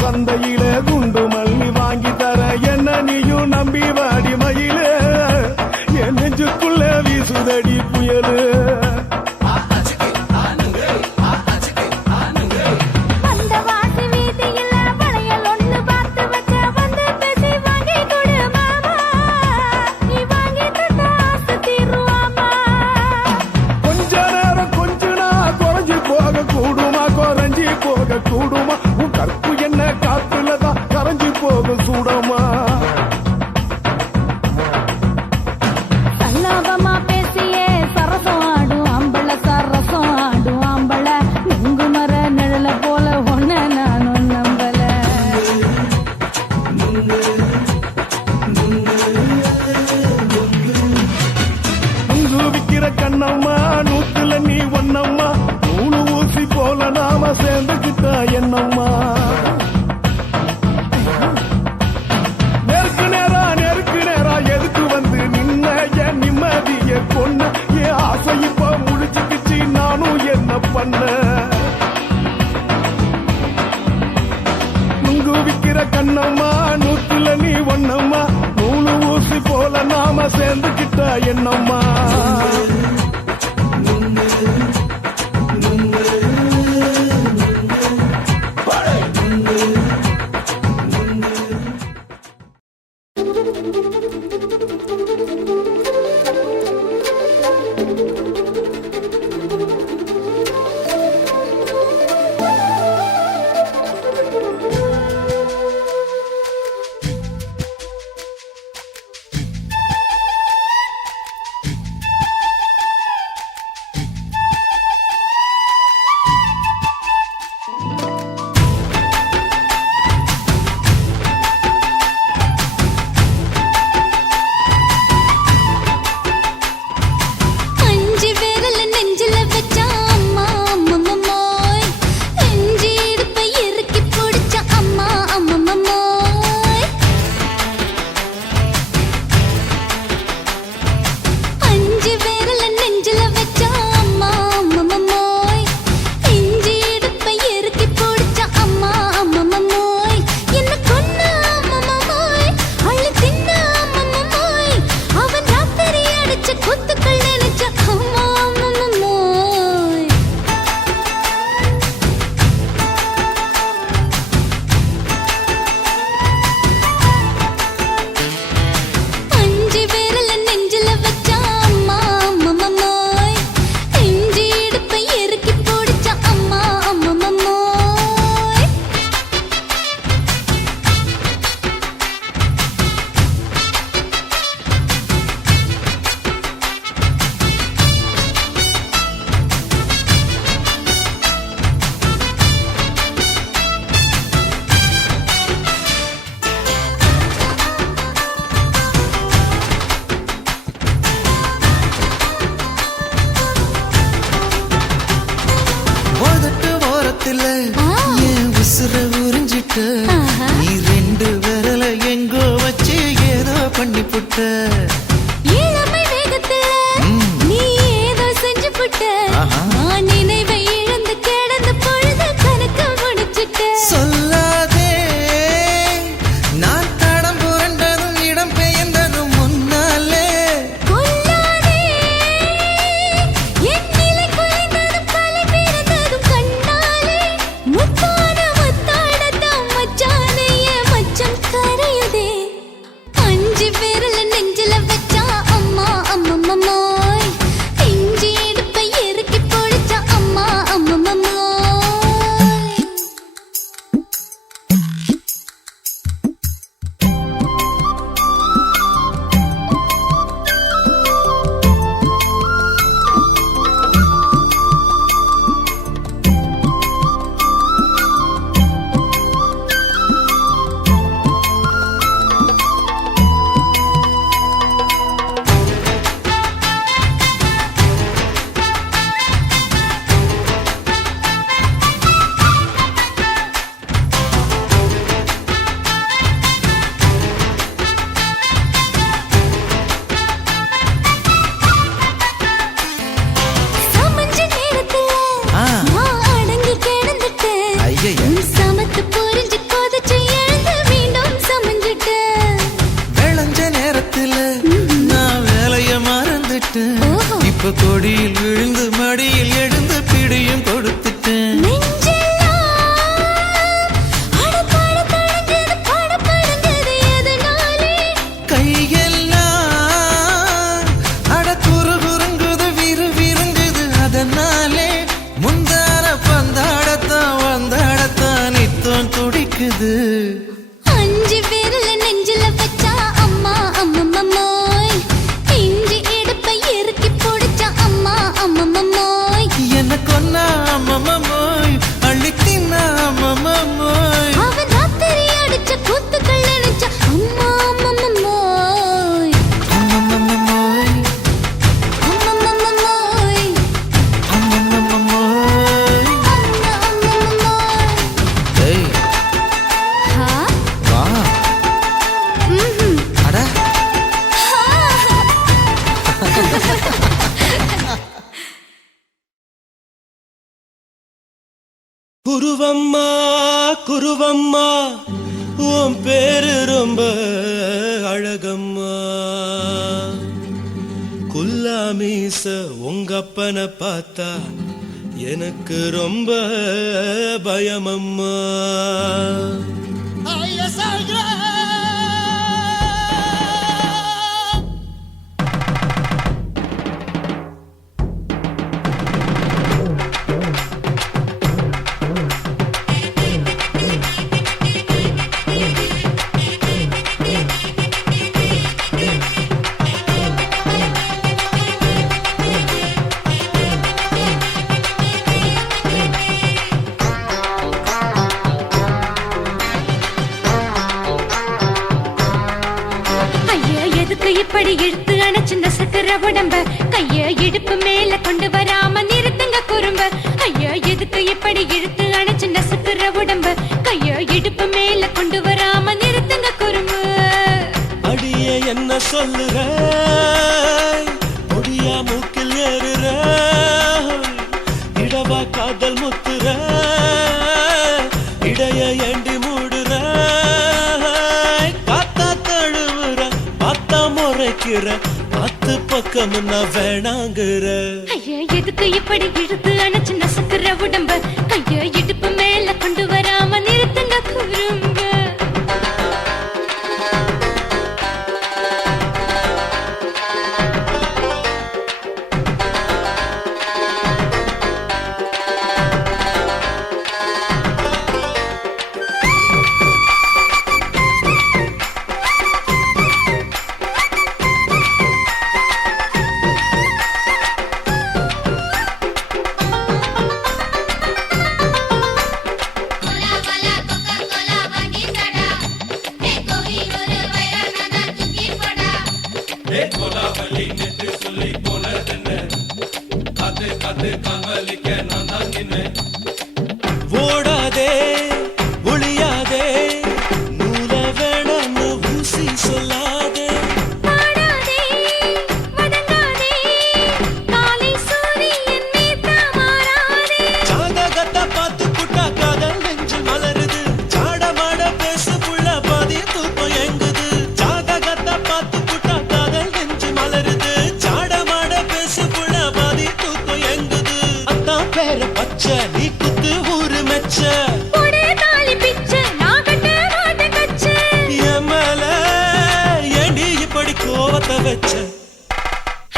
சந்தையிலே குண்டு மல்லி வாங்கி தர என்ன நீயும் நம்பி வாடி மயிலே என் நெஞ்சுக்குள்ள வீசுதடி புயலு போக கூடுமா உன் கற்பு என்ன காத்துலதான் கரைஞ்சி போக சூடமா சல்லாபமா பேசியே சரசம் ஆடும் ஆம்பள சரசம் ஆடும் ஆம்பள நுங்கு மர நிழல போல ஒன்ன நானும் நம்பல நுங்கு விக்கிற கண்ணம்மா நூத்துல நீ ஒன்னம்மா நூலு ஊசி போல நாம சேர்ந்துக்கிட்டா என்னம்மா நேருக்கு நேரா எதுக்கு வந்து நின்ன என் நிம்மதிய கொன்ன என் ஆசை இப்ப முடிச்சுக்கிச்சு நானும் என்ன பண்ண நுங்கு விக்கிற கண்ணம்மா நூத்துல நீ ஒன்னம்மா நூலு ஊசி போல நாம சேர்ந்துக்கிட்டா என்னம்மா பண்ணி புட்ட இளமை வேகத்துல நீ ஏதோ செஞ்சு புட்ட நான் நினைவை இழந்து கிடந்த பொழுது கணக்கு முடிச்சிட்ட சொல்லாதே நான் தடம் புரண்டதும் இடம் பெயர்ந்ததும் முன்னாலே கொல்லாதே என் நிலை குறைந்ததும் கலை பிறந்ததும் கண்ணாலே முத்தான முத்தாடத்தான் மச்சானைய மச்சம் கரையுதே அஞ்சு விரல நெஞ்சில வச்சா அம்மா அம்மம்மோய் இஞ்சி இடுப்பை இறுக்கி பொடிச்சா அம்மா அம்மம்மோய் சமஞ்ச நேரத்துல நான் அடங்கி கிடந்துட்டேன் உன் சமத்து புரிஞ்சு கொதிச்சு எழுந்து மீண்டும் சமஞ்சிட்டேன் விளைஞ்ச நேரத்துல நான் வேலைய மறந்துட்டேன் ஓஹோ. இப்ப கொடியில் விழுந்து மடியில் எழுந்து பிடியும் கொடுத்துட்டேன் நெஞ்செல்லாம் அடப்பாட தடஞ்சது படபடங்குது எதனாலே கையெல்லாம் அட குறுகுறுங்குது விறுவிறுங்குது அதனாலே முந்தார பந்தாடத்தான் வந்தாடத்தான் நித்தம் துடிக்குது அஞ்சு விரல நெஞ்சில வச்சா அம்மா அம்மம்மோய் இஞ்சி இடுப்பை இறுக்கி பொடிச்சா அம்மா அம்மம்மோய் என்ன கொன்னா அம்மம்மோய் அள்ளித்தின்னா அம்மம்மோய் அவன் ராத்திரி அடிச்ச கூத்துக்கள் நினைச்ச அம்மா அம்மம்மோய் அம்மம்மோய் அம்மம்மோய் அம்மம்மோய் அம்மம்மோய் ஏய் ஹா வா ம்ஹும் அட குருவம்மா குருவம்மா உன் பேரு ரொம்ப அழகம்மா குல்லாமீச உங்க அப்பனை பார்த்தா எனக்கு ரொம்ப பயமம்மா ஐயா எதுக்கு இப்படி இழுத்து அணைச்சு நசுக்கிற உடம்ப கைய இடுப்பு மேல கொண்டு வராம நிறுத்துங்க குறும்ப ஐயா எதுக்கு இப்படி இழுத்து அணைச்சு நசுக்கிற உடம்ப கைய இடுப்பு மேல கொண்டு வராம நிறுத்துங்க குறும்பு அடிய என்ன சொல்லுற பொடியா மூக்கில் ஏறுற இடவா காதல் முத்துற இடைய ஏண்டி மூடுற காத்தா தழுவுற பார்த்தா முறைக்கிற பத்து பக்கம் நான் வேணாங்குற ஐயா எதுக்கு இப்படி இழுத்து அணைச்சு நசுக்கிற உடம்ப கைய இடுப்பு மேல கொண்டு வராம நிறுத்துங்க குறும்ப ஓடாதே ஒளியாதே நூல வேணான்னு ஊசி சொல்லாதே வச்ச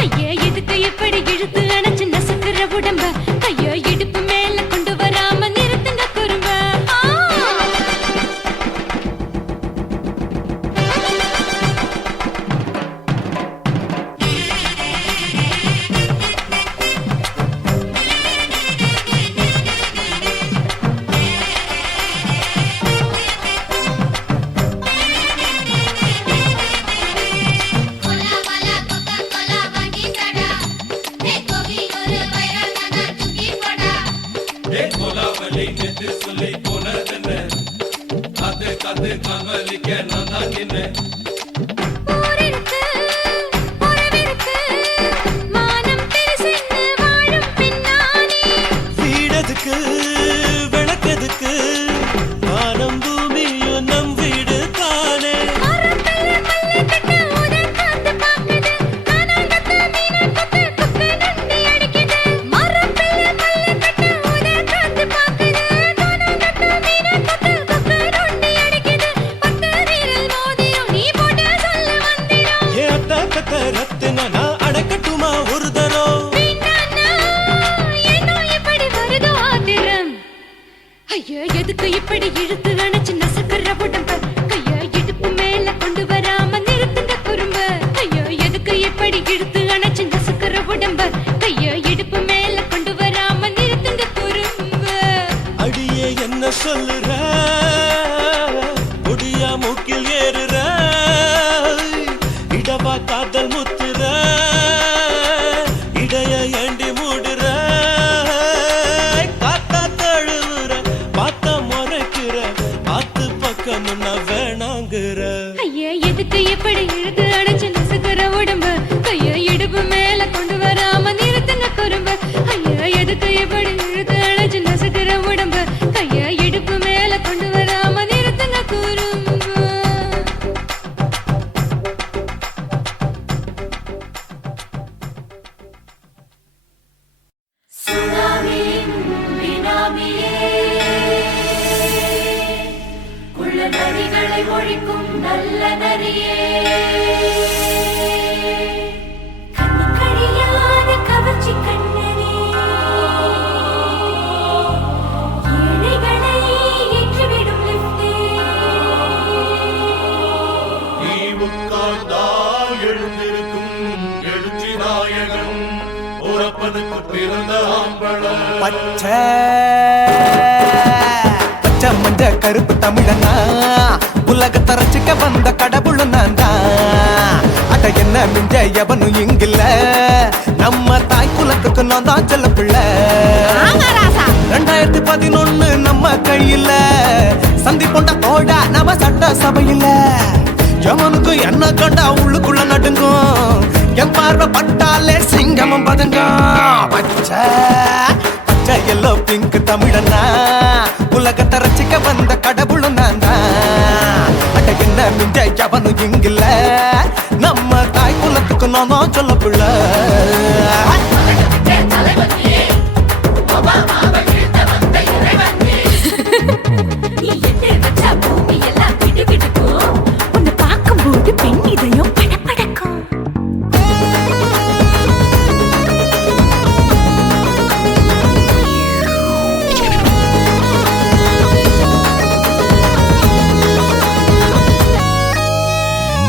ஐயா எதுக்கு எப்படி இழுத்து அணைச்சு நசுக்குற உடம்ப ஐயா இடுப்பு மேல கொண்டு வராம நிறுத்துங்க குறும்ப ஊரிருக்கு, உறவிருக்கு, மானம் பெருசென்னு வாழும் பின்னானே. வீடதுக்கு விளக்கதுக்கு வானம் பூமியும் நம் வீடு தானே மரத்துல மல்லி கட்டு உதர் காத்து பாக்குது. கானாங்கத்து மீனாங்கத்து குக்கு நொண்டி அடிக்குது. மரத்துல மல்லி கட்டு உதர் காத்து பாக்குது. கானாங்கத்து மீனாங்கத்து குக்கு நொண்டி அடிக்குது. பத்து வீரல் மோதிரம் நீ போட்டு சொல்ல வந்திடும். ஏ அத்த கத்த ரத்தின நான் அடக்கட்டுமா ஒரு தரம் வீணானா, ஏனோ இப்படி வருதோ ஆத்திரம்? ஐயா எதுக்கு இப்படி இழுத்து அணைச்சு நசுக்குற உடம்ப கையா இடுப்பு மேல கொண்டு வராம நிறுத்துங்க குறும்ப ஐயா எதுக்கு இப்படி இழுத்து அணைச்சு நசுக்குற உடம்ப கையா இடுப்பு மேல கொண்டு வராம நிறுத்துங்க குறும்ப அடியே என்ன சொல்லுற முடியா மூக்கில் ஏறுற இடவா காதல் முத்துற இடைய ஏண்டி மூடுற காத்தா தழுவுற பார்த்த முறைக்கிற பார்த்து பக்கம் நான் வேணாங்குற ஐயா எதுக்கு இப்படி இழுத்து அணைச்சு நசுக்குற உடம்ப கையா இடுப்பு மேல கொண்டு வராம நிறுத்துங்க குறும்ப ஐயா எதுக்கு இப்படி இழுத்து அணைச்சு நசுக்குற உடம்ப கையா இடுப்பு மேல கொண்டு வராம நிறுத்துங்க குறும்ப நரிகளை ஒழிக்கும் நல்ல நரியே கண்ணுக்கழியாத கவர்ச்சி கண்ணனே ஏழைகளை ஏற்றிவிடும் லிப்டே நீ உட்கார்ந்தால் எழுந்திருக்கும் எழுச்சி நாயகன் உறப்பனுக்கு பிறந்த ஆம்பள பச்சை மஞ்ச கருப்பு தமிழனா உலகத்தை ரசிக்க வந்த கடவுள் நான் தான் அட என்ன மிஞ்ச எவனும் இங்கில்ல நம்ம தாய் குலத்துக்கு நான் தான் செல்ல பிள்ளை 2011 நம்ம கையில சந்தி பொண்ட தோடா நம்ம சட்ட சபையில எவனுக்கு என்ன கண்டா உள்ளுக்குள்ள நடுங்கும் என் பார்வை பட்டாலே சிங்கமும் பதுங்கும் பச்சை பச்சை எல்லோ பிங்க் தமிழனா உலகத்தை ரசிக்க வந்த கடவுளும் நான் தான் அட என்ன மிஞ்ச எவனும் இங்கில்ல நம்ம தாய் குலத்துக்கு நான் தான் சொல்ல பிள்ளை நீ எட்டு வச்சா பூமி எல்லாம் கிடுகிடுக்கும் உன்னை பார்க்கும்போது பெண் இதயம் படபடக்கும்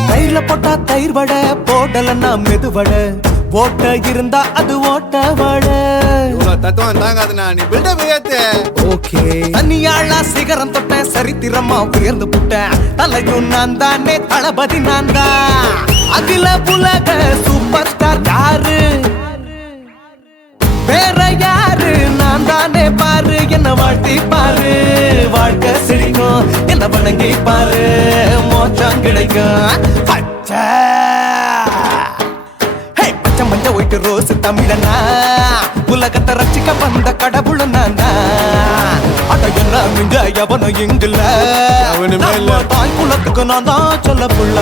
தயிர்ல போட்டா தயிர் வடை போடலன்னா மெதுவடை ஓட்ட இருந்தா அது ஓட்ட வடை தத்துவம் தாங்காதுண்ணா நீ பில்டப் ஏத்து ஓகே தனியாளா சிகரம் தொட்ட சரித்திரமா உயர்ந்து புட்டேன் தலையும் நான் தானே தளபதி நான் தான் அகில உலக சூப்பர் ஸ்டார் யாரு வேற யாரு நான் தானே பாரு என்ன வாழ்த்தி பாரு வாழ்க்கை சிரிக்கும் என்ன வணங்கி பாரு மோச்சம் கிடைக்கும் பச்சை பச்சை மஞ்ச ஒயிட்டு ரோஸ் தமிழனா உலகத்தை ரசிக்க வந்த கடவுள் நான் அட என்ன மிஞ்ச எவனும் இங்கில்ல நம்ம தாய் குலத்துக்கு நான் தான் சொல்ல புள்ள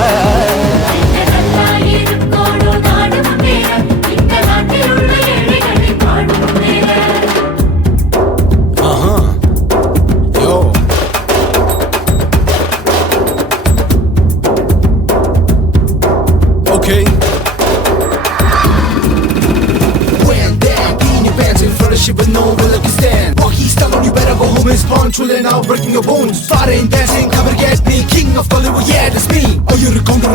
Okay. now breaking your bones. Starting dancing, cover get me, king of Bollywood, yeah, that's me. Oh, you're a counter,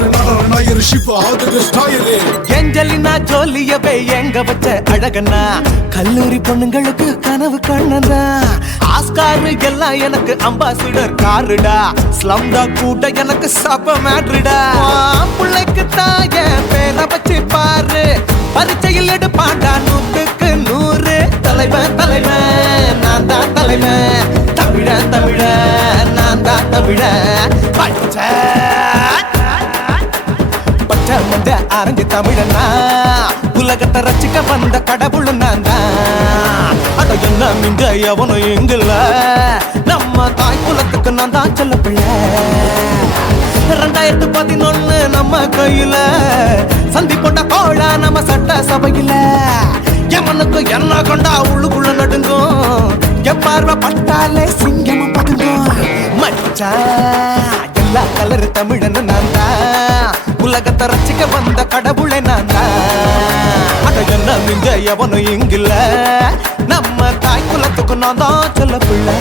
you're a ship, how did this style it? Angelina ஜோலியவே எங்க வச்ச அழகனா கல்லூரி பொண்ணுங்களுக்கு கனவு கண்ணனா ஆஸ்கார் எல்லாம் எனக்கு அம்பாசிடர் காருடா ஸ்லம்டா கூட எனக்கு சாப்ப மேட்ருடா பிள்ளைக்கு தாய பேரை வச்சு பாரு பரீட்சையில் எடுப்பாண்டா 100க்கு 100 தலைவன் தலைவன் நான் தான் தலைவன் தமிழன் தமிழன் நான் தான் தமிழன் பச்சை மஞ்ச ஆரஞ்சு தமிழனா உலகத்தை ரசிக்க வந்த கடவுள் நான் தான் அட என்ன மிங்க எவனும் எங்கல்ல நம்ம தாய் குலத்துக்கு நான் தான் சொல்ல பிள்ளை 2011 நம்ம கையில சந்தி போட்ட கோழ நம்ம சட்ட சபையில எமனுக்கு என்ன கொண்டா உள்ளுக்குள்ள நடுங்கும் எப்பார்வ பட்டாலே சிங்கமும் பதுங்கும் மச்சா எல்லா கலர் தமிழன் நான் தான் உலகத்தை ரசிக்க வந்த கடவுளை நான் தான் அட என்ன மிஞ்ச எவனும் இங்கில்ல நம்ம தாய் குலத்துக்கு நான் தான் சொல்ல பிள்ளை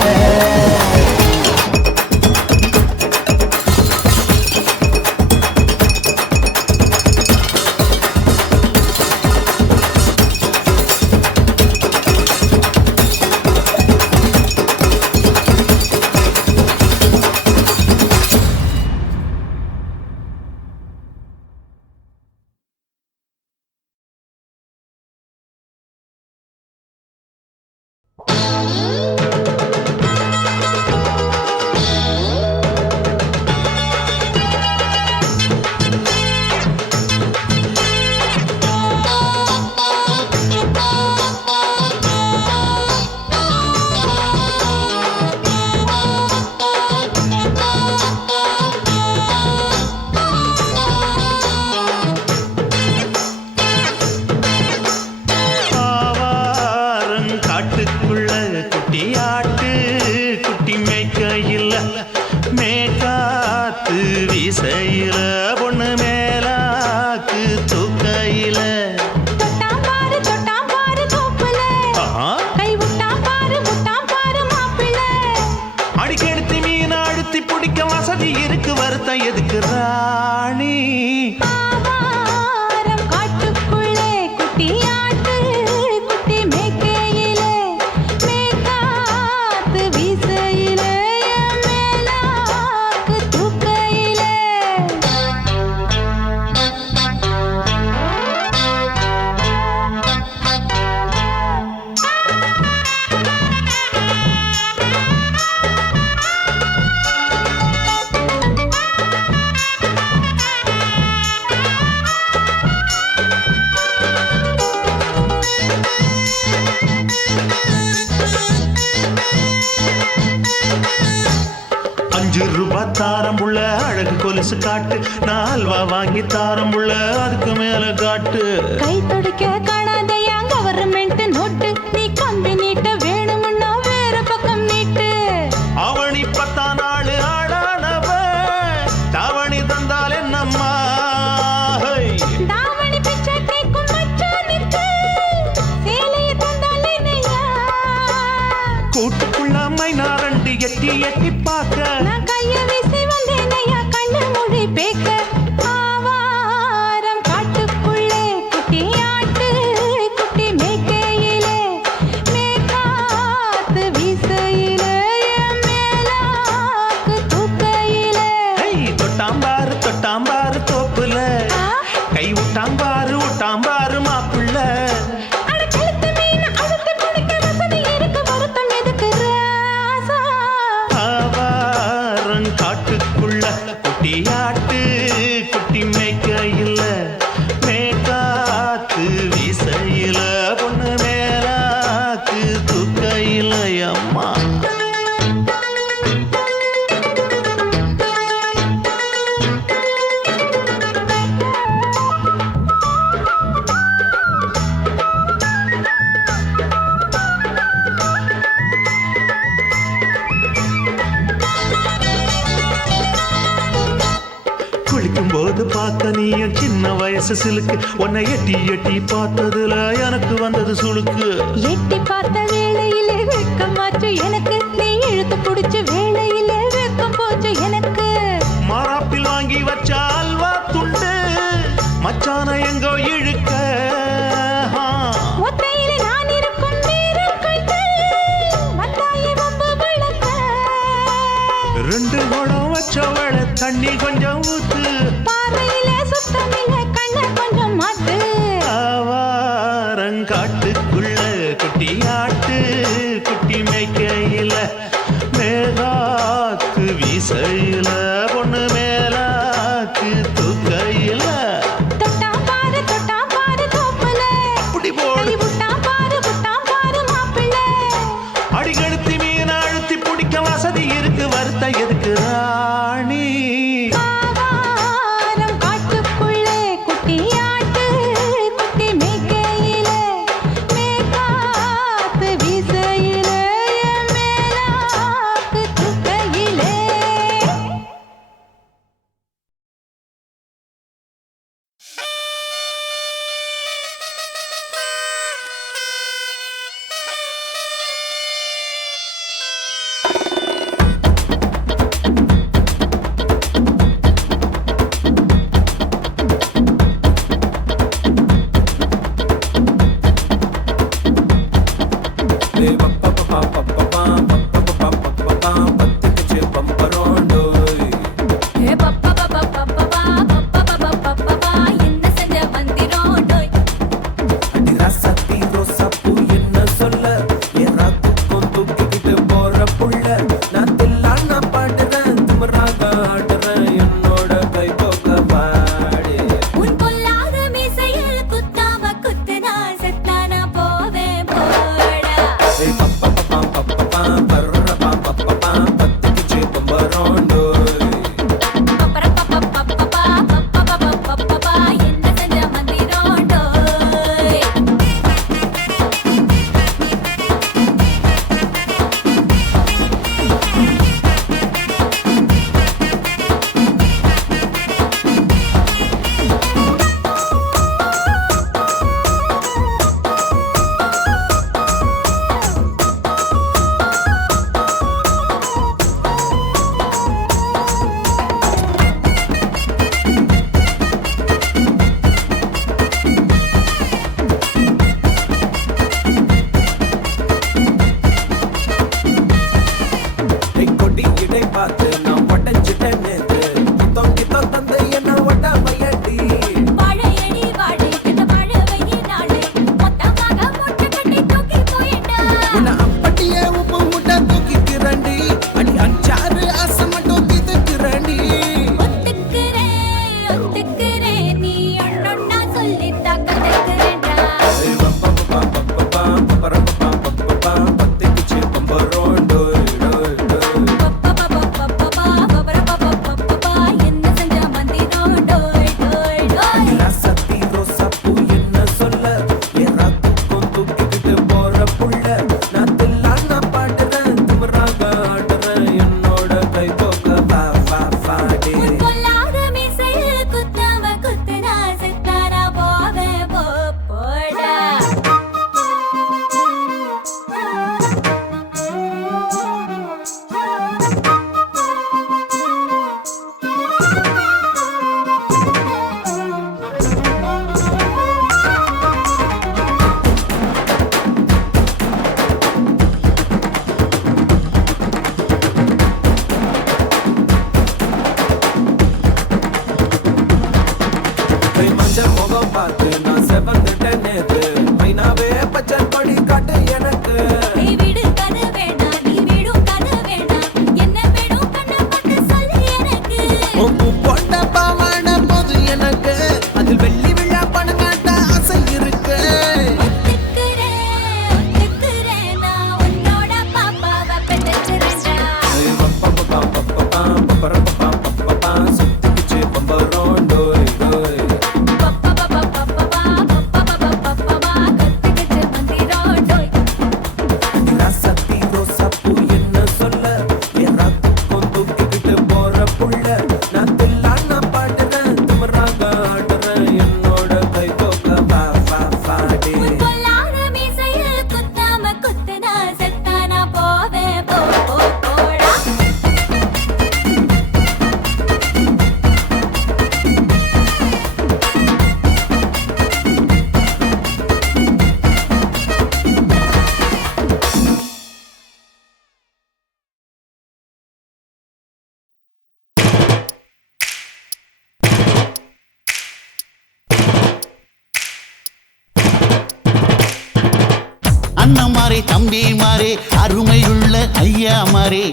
தாரம்புள்ள அழகு கொலுசு காட்டு நால்வா வாங்கி தாரம்புள்ள அதுக்கு மேல காட்டு கை துடிக்க காணாதையா கவர்மெண்ட் நோட்டு நீ கம்பி நீட்ட வேணும்னா வேற பக்கம் நீட்டு அவனி 10 நாள் ஆடானவ தாவணி தந்தால் என்னம்மா தாவணி பிச்சை கேக்கும் மச்சானுக்கு சேலைய தந்தால் என்னையா கூட்டுக்குள்ள மைனாரண்டி எட்டி எட்டி பார்க்க நான் கைய வீசி வந்தேனையா கண்ணு மொழி பேக்க ஆவாரம் காட்டுக்குள்ளே குட்டி ஆட்டு குட்டி மேய்க்கையிலே மேக்காத்து வீசையிலே மேலாக்கு தூக்கையிலே தொட்டாம்பாரு தோப்புல கை விட்டாம்பாரு மாப்புள்ள காட்டுக்குள்ள குட்டியாட்டு குட்டி மேய்க்கையில மேக்காத்து வீசையில பொண்ணு மேலாக்கு தூக்கையில அம்மா போது பார்த்த நீயும் சின்ன வயசு சிலுக்கு உன்னை எட்டி எட்டி பார்த்ததுல எனக்கு வந்தது சுளுக்கு எட்டி பார்த்த வேளையிலே வெட்கமாச்சு எனக்கு நீ இழுத்து பிடிச்சு மச்சான எங்கோ இழுக்க ஒத்தையிலே நான் இருக்கும் நேரங்கள் வந்தாயே வம்பு விளக்க ரெண்டு குடம் வச்சவள தண்ணி கொஞ்சம் ஊத்து பார்வையிலே சுத்தமில்ல கண்ண கொஞ்சம் மாத்து ஆவாரங்காட்டுக்குள்ள குட்டியாட்டு குட்டி மேய்க்கையில மேலாக்கு வீசையில பொண்ணு மேலாக்கு தூக்கையில தொட்டா பாரு தோப்புல அப்படி போடு விட்டா பாரு மாப்பிள்ளை அடிகழுத்தி மீன் அழுத்தி பிடிக்க வசதி இருக்கு வருத்த எதுக்கு ராணி ஆவாரம் காட்டுக்குள்ளே குட்டியாட்டு குட்டி மேய்க்கையிலே மேற்காத்து வீசையிலே மேலாக்கு தூக்கையிலே புள்ள நான் தில்லான பாடுறேன் திமிராக ஆடுறேன் அண்ணமாரே தம்பிமாரே அருமையுள்ள ஐயாமாரே,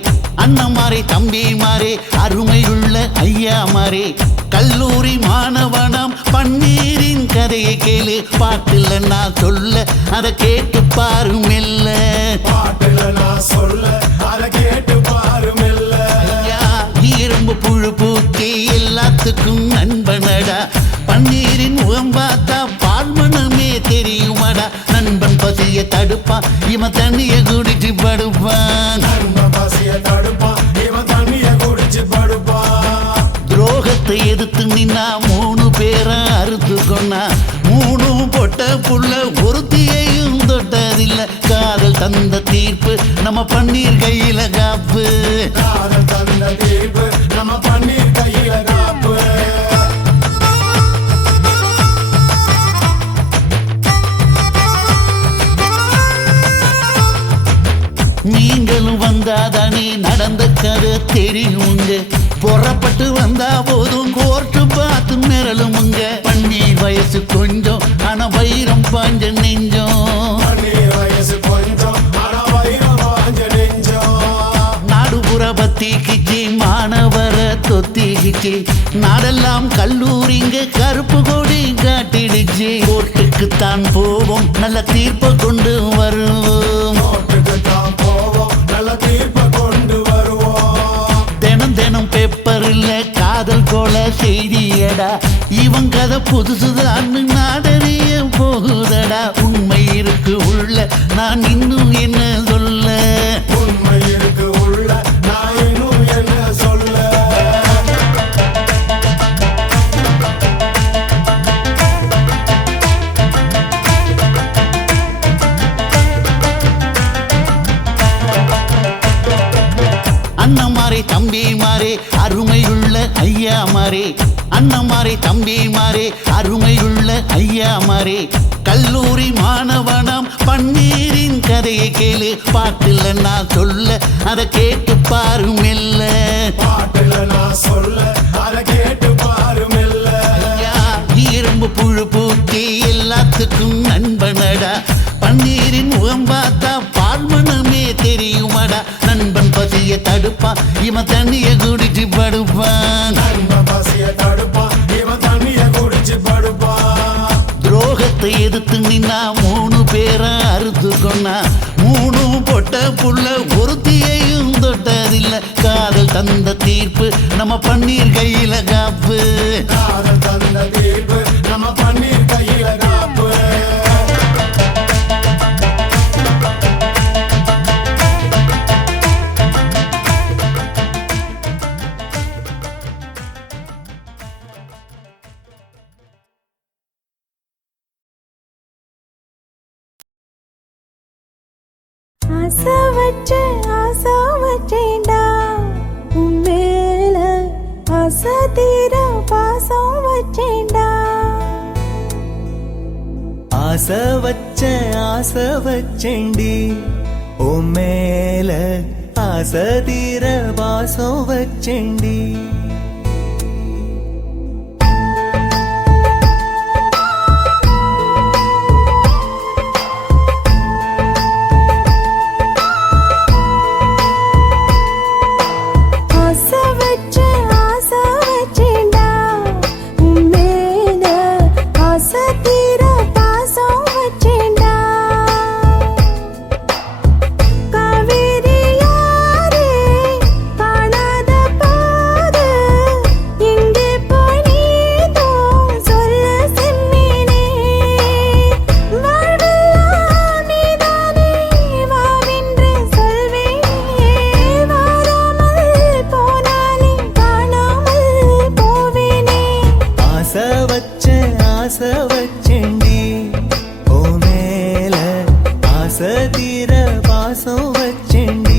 அண்ணமாரே தம்பிமாரே அருமையுள்ள ஐயாமாரே, கல்லூரி மாணவனாம் பன்னீரின் கதையை கேளு, பாட்டுல நான் சொல்ல அதை கேட்டு பாரு மெல்ல, பாட்டுல நான் சொல்ல அதை கேட்டு பாரு மெல்ல. ஐயா இரும்பு புழு பூக்கி எல்லாத்துக்கும் நண்பனடா, பன்னீரின் முகம் பார்த்தா பால்மனமே தெரியுமாடா, நண்பன் பசிய தடுப்பான் இவன் தண்ணிய குடிச்சு படுப்பான், நண்பன் பசிய தடுப்பான் இவன் தண்ணிய குடிச்சு படுப்பான். துரோகத்தை எதிர்த்து நின்னா 3 பேரை அறுத்து கொண்டா, 3 பொட்ட புள்ள ஒருத்தியையும் தொட்டதில்லை, காதல் தந்த தீர்ப்பு நம்ம பன்னீர் கையில காப்பு, காதல் தந்த தீர்ப்பு நம்ம பன்னீர் கையில காப்பு. நீங்களும் வந்தாதானே நடந்த கதை தெரியுங்க, புறப்பட்டு வந்தா போதும் கோர்ட்டு பார்த்து மிரளுமுங்க, பன்னீர் வயசு கொஞ்சம் ஆனா வைரம் பாஞ்ச நெஞ்சம், பன்னீர் வயசு கொஞ்சம் ஆனா வைரம் பாஞ்ச நெஞ்சம். நாடுபுற பத்திக்கிச்சு மாணவர தொத்திக்கிச்சு, நாடெல்லாம் கல்லூரிங்க கருப்பு கொடி காட்டிடுச்சு, கோர்ட்டுக்குத்தான் போவோம் நல்ல தீர்ப்பை கொண்டு வருவோம், கோர்ட்டுக்குத்தான் போவோம் நல்ல தீர்ப்பை கொண்டு வருவோம். தினம் தினம் பேப்பர்ல காதல் கொலை செய்தியடா, இவன் கதை புதுசுதான்னு நாடறிய போகுதடா, உண்மை இருக்கு உள்ள நான் இன்னும் என்ன சொல்ல, உண்மை இருக்கு உள்ள நான் இன்னும் என்ன சொல்ல. அண்ணமாரே தம்பிமாரே அருமையுள்ள ஐயாமாரே, அண்ணமாரே தம்பிமாரே அருமையுள்ள ஐயாமாரே, கல்லூரி மாணவனாம் பன்னீரின் கதையை கேளு, பாட்டுல நான் சொல்ல அதை கேட்டு பாரு மெல்ல, பாட்டுல நான் சொல்ல அதை கேட்டு பாரு மெல்ல. ஐயா இரும்பு புழு பூக்கி எல்லாத்துக்கும் நண்பனடா, பன்னீரின் முகம் பார்த்தா பால்மனமே தெரியுமாடா, நண்பன் பசிய தடுப்பான் இவன் தண்ணிய குடிச்சு படுப்பான், நண்பன் பசிய தடுப்பான் இவன் தண்ணிய குடிச்சு படுப்பான். துரோகத்தை எதிர்த்து நின்னா 3 பேரை அறுத்து கொண்டா, 3 பொட்ட புள்ள ஒருத்தியையும் தொட்டதில்லை, காதல் தந்த தீர்ப்பு நம்ம பன்னீர் கையில காப்பு, காதல் தந்த தீர்ப்பு நம்ம பன்னீர் கையில காப்பு. ஆசை வச்சேன்டா உன் மேல, ஆசை தீர பாசம் வச்சேன்டா, ஆசை வச்சேண்டி ஓ மேல, ஆசை தீர பாசம் வச்சேண்டி. ஆசை வச்சேன்டா உன் மேல, ஆசை தீர பாசம் வச்சேன்டா, காவேரி யாரே காணாத போது எங்கே போய் நீதான் சொல்ல செம்மீனே, வாழ்வெல்லாம் நீதானே வாவென்று சொல்வேனே, வாராமல் போனாலே காணாமல் போவேனே. ஆசை வச்சேண்டி ஓ மேல, ஆசை தீர பாசம் வச்சேண்டி.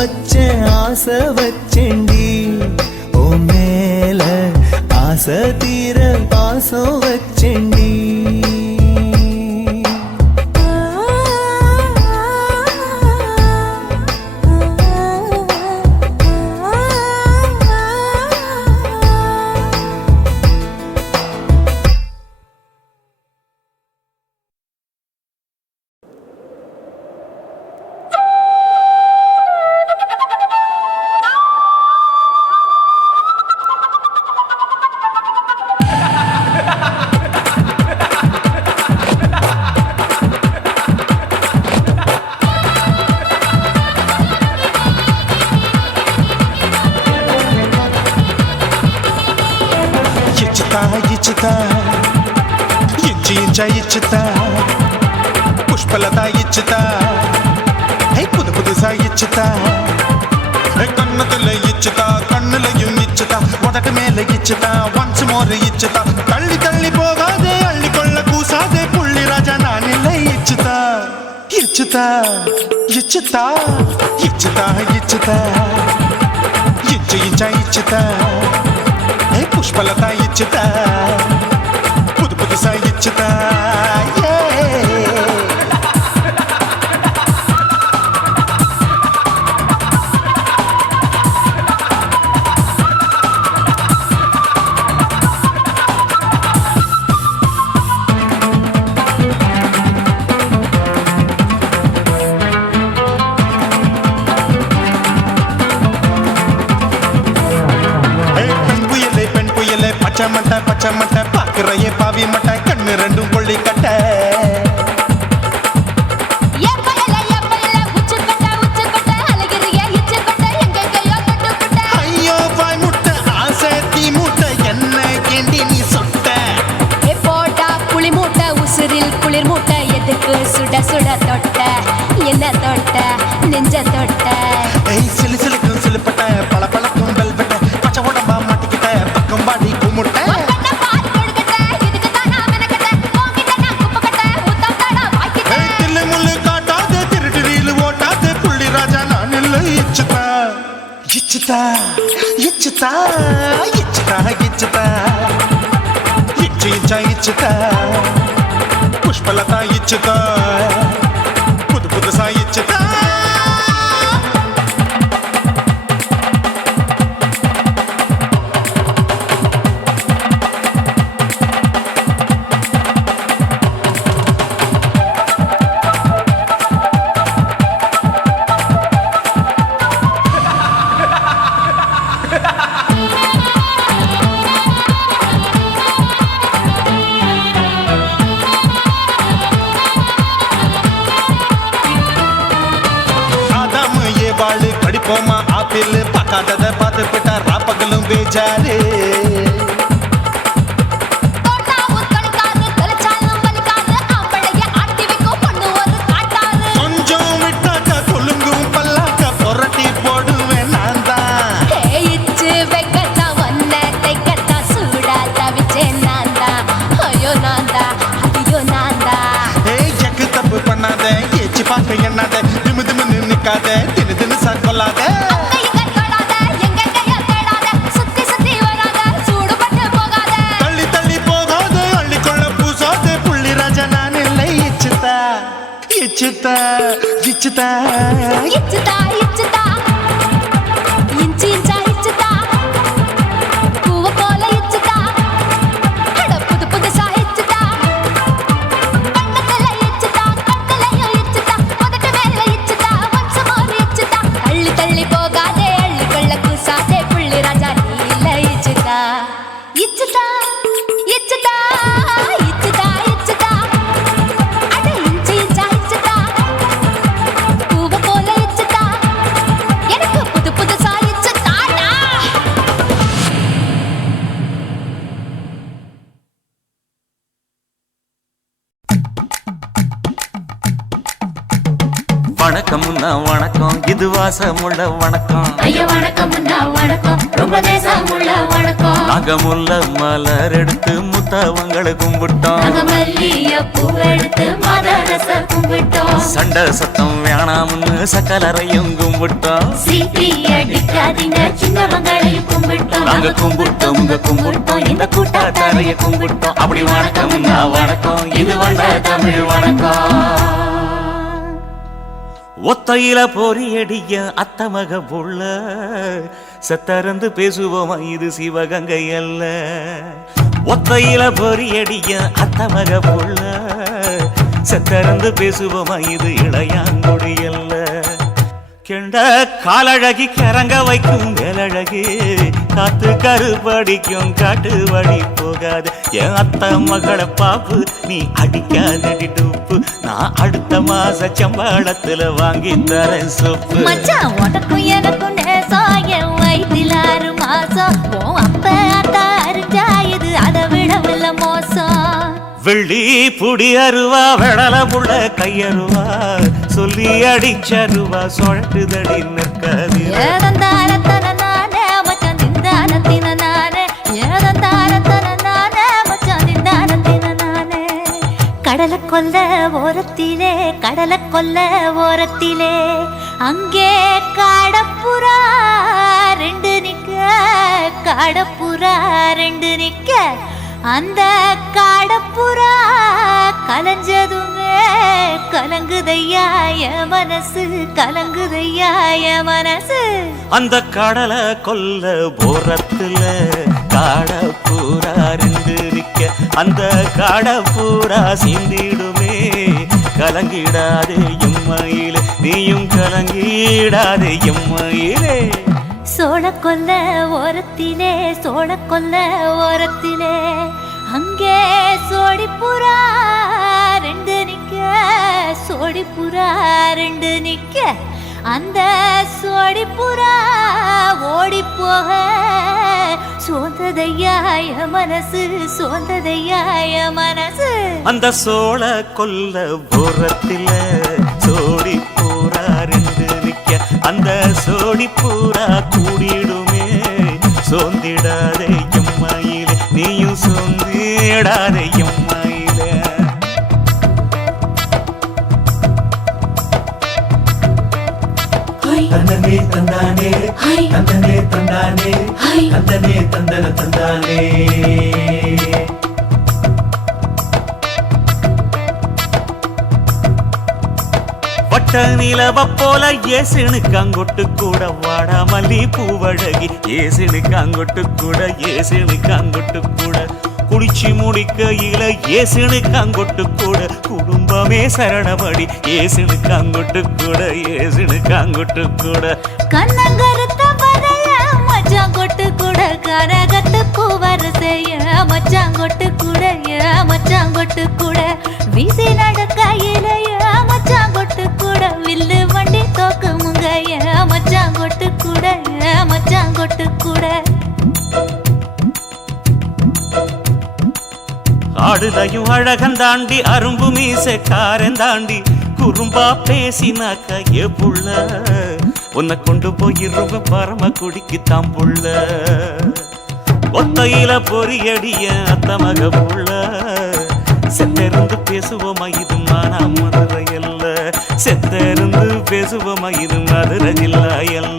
வச்சேன் ஆசை வச்சேண்டி ஓ மேல ஆசை தீர பாசம் வச்சேண்டி ఇచ్చుతా ఇంచి ఇంచా ఇచ్చుతా పుష్పలత ఇచ్చుతా புது புதுசா இச்சுதா கண்ணத்துல இச்சுதா கண்ணுலையும் இச்சுதா உதட்டு மேல இச்சுதா ஒன்ஸ் மோர் இச்சுதா தள்ளி தள்ளி போகாதே அள்ளி கொள்ள கூசாதே புள்ளி ராஜா நான் இல்லை இச்சுதா இச்சுதா இச்சுதா இச்சுதா இச்சுதா இச்சு இச்சா இச்சுதா புஷ்பலதா இச்சுதா புது புதுசா இச்சுதா பச்சை மட்டை பாக்குறையே பாவி மட்டை கண்ணு ரெண்டும் கொள்ளி கட்ட ஐயோ பாய் முட்டை ஆசை தீ மூட்டை என்ன கேண்டி நீ சொட்ட போட்டா புளி மூட்டை உசுரில் குளிர் மூட்டை எதுக்கு சுட சுட தொட்ட என்ன தொட்ட நெஞ்ச தொட்ட சிலு சிலுக்கும் சிலுப்பட்ட பல பழக்கும் வெல்வெட்ட பச்சை உடம்பா மாட்டிக்கிட்ட பக்கம் பாடி குமுட்ட இச்சுதா இச்சுதா இச்சுதா இச்சுதா இச்சு இச்சா இச்சுதா புஷ்பலதா இச்சுதா புது புதுசா இச்சுதா படிப்போமா ஆப்பிள் பார்க்காதத பார்த்து போட்டா ராப்பகலும் பேஜாரு கொஞ்சம் விட்டாக்க கொலுங்கும் பல்லாக்க புரட்டி போடுவேன் நான் தான் எக்கு தப்பு பண்ணாத ஏச்சி பார்க்க எண்ணாத திமு திமுன்னு நிக்காத தினு தினு கொள்ளாத தள்ளி தள்ளி போகாத அள்ளி கொள்ள பூசாத புள்ளி ராஜா நான் இல்லை இச்சுதா இச்சுதா இச்சுதா இச்சுதா இச்சுதா இஞ்சி இஞ்சா இச்சுதா பூவ போல இச்சுதா புது புதுசா இச்சுதா கண்ணத்துல இச்சுதா கண்ணுலையும் இச்சுதா உதட்டு மேல இச்சுதா ஒன்ஸ் மோர் இச்சுதா தள்ளி தள்ளி போகாதே அள்ளி கொள்ள கூசாதே புள்ளி ராஜா நீ இல்ல இச்சுதா இச்சுதா இச்சுதா இச்சுதா இச்சுதா அட இஞ்சி இஞ்சா இச்சுதா பூவ போல இச்சுதா எனக்கு புது புதுசா இச்சுதாடா வணக்கம்னா வணக்கம் இது வாசமுள்ள வணக்கம் ஐயா வணக்கம் வணக்கம் ரொம்ப தேசமுள்ள வணக்கம் நாகமுள்ள மலர் எடுத்து முத்தவங்களை கும்பிட்டோம் மல்லிய பூ எடுத்து மதர மனச கும்பிட்டோம். சண்டை சத்தம் வேணாம்னு சக்கலரையும் கும்பிட்டோம். சீட்டி அடிக்காதீங்க சின்னவங்களையும் கும்பிட்டோம். நாங்க கும்பிட்டோம் உங்க கும்பிட்டோம் இந்த கூட்டாத்தாரைய கும்பிட்டோம். அப்படி வணக்கம் நான் வணக்கம் இது வந்த தமிழ் வணக்கம். ஒத்தையில பொறியடிய அத்தமக புள்ள செத்தறந்து பேசுவோமா இது சிவகங்கை அல்ல. ஒத்தையில பொறியடிய அத்தமக புள்ள செத்தறந்து பேசுவோமா இது இளையாங்குடி அல்ல. கெண்ட காலழகி கிறங்க வைக்கும் வேலழகி காத்து கருப்படிக்கும் காட்டு வழி போகாது. என் அத்த மகளை பாப்பு நீ அடிக்காதடி டூப்பு. நான் அடுத்த மாச சம்பளத்துல வாங்கி தரேன் சொப்பு. மச்சான் உனக்கும் எனக்கும் நேசம் என் வயிற்றில் 6 மாசம். ஓ அப்ப அத்தா அறிஞ்சா இது அதை விடவில்ல மோசம். வெள்ளி புடி அருவா வெடல புள்ள கையருவா சொல்லி அடிச்சருவா சொழட்டுதடி நிற்காது. ஏதந்தாரத்தன நானே மச்சான் திந்தானத்தின நானே. ஏதந்தாரத்தன நானே மச்சான் திந்தானத்தின நானே. கடலை கொல்ல ஓரத்திலே கடலை கொல்ல ஓரத்திலே அங்கே காடப்புறா 2 நிக்க. காடப்புறா 2 நிக்க. அந்த காடப்புறா கலஞ்சதுமே கலங்குதையா என் மனசு. கலங்குதையா என் மனசு. அந்த கடலை கொல்ல போரத்துல காடப்பூரா 2 நிக்க. அந்த காடப்பூரா சிந்திடுமே கலங்கிடாதே எம்மையிலே நீயும் கலங்கிடாதே எம்மையிலே. சோழ கொல்ல ஓரத்திலே சோழ கொல்ல ஓரத்திலே அங்கே சோடிப்புறா 2 நிக்க. சோடிப்புறா 2 நிக்க. அந்த சோடிப்புறா ஓடி போக சோந்ததையா என் மனசு. சோந்ததையா என் மனசு. அந்த சோழ கொல்ல போரத்தில சோடி பூரா 2 நிக்க. அந்த சோடி பூரா கூடிடுமே சோந்திடாதே எம்மையிலே நீயும் சோந்திடாதே எம்மையிலே. தந்தனே தந்தானே தந்தனே தந்தானே தந்தனே தந்தன தந்தானே. வட்ட நிலவ போல ஏசுனுக்கு அங்கொட்டு கூட வாடா மல்லி பூவழகி. ஏசுனுக்கு அங்கொட்டு கூட ஏசுனுக்கு அங்கொட்டு கூட குளிச்சு முடிக்கையில ஏசுனுக்கு அங்கொட்டு கூட குடும்பமே சரணபடி. ஏசுனுக்கு அங்கொட்டு கூட ஏசுனுக்கு அங்கொட்டு கூட. கண்ணங்கருத்த வரைய மச்சான் கொட்டு கூட கரகத்துக்கு வரிசைய மச்சான் கொட்டு கூட மச்சான் கொட்டு கூட. வீசி நடக்கையில மச்சான் கொட்டு கூட வில்லு வண்டி தோக்கு முங்கைய மச்சான் கொட்டு கூட மச்சான் கொட்டு கூட. ஆடுதையும் அழகந்தாண்டி அரும்பு மீசக்காரன் தாண்டி குறும்பா பேசினாக்க ஏ புள்ள உன்னை கொண்டு போயிருவ பரம குடிக்கு தாம்புள்ள. ஒத்தையில பொறியடிய அத்தமக புள்ள செத்தருந்து பேசுவோமா இது மானா மதுரை அல்ல. செத்தருந்து பேசுவோமா இது மதுரை ஜில்லா அல்ல.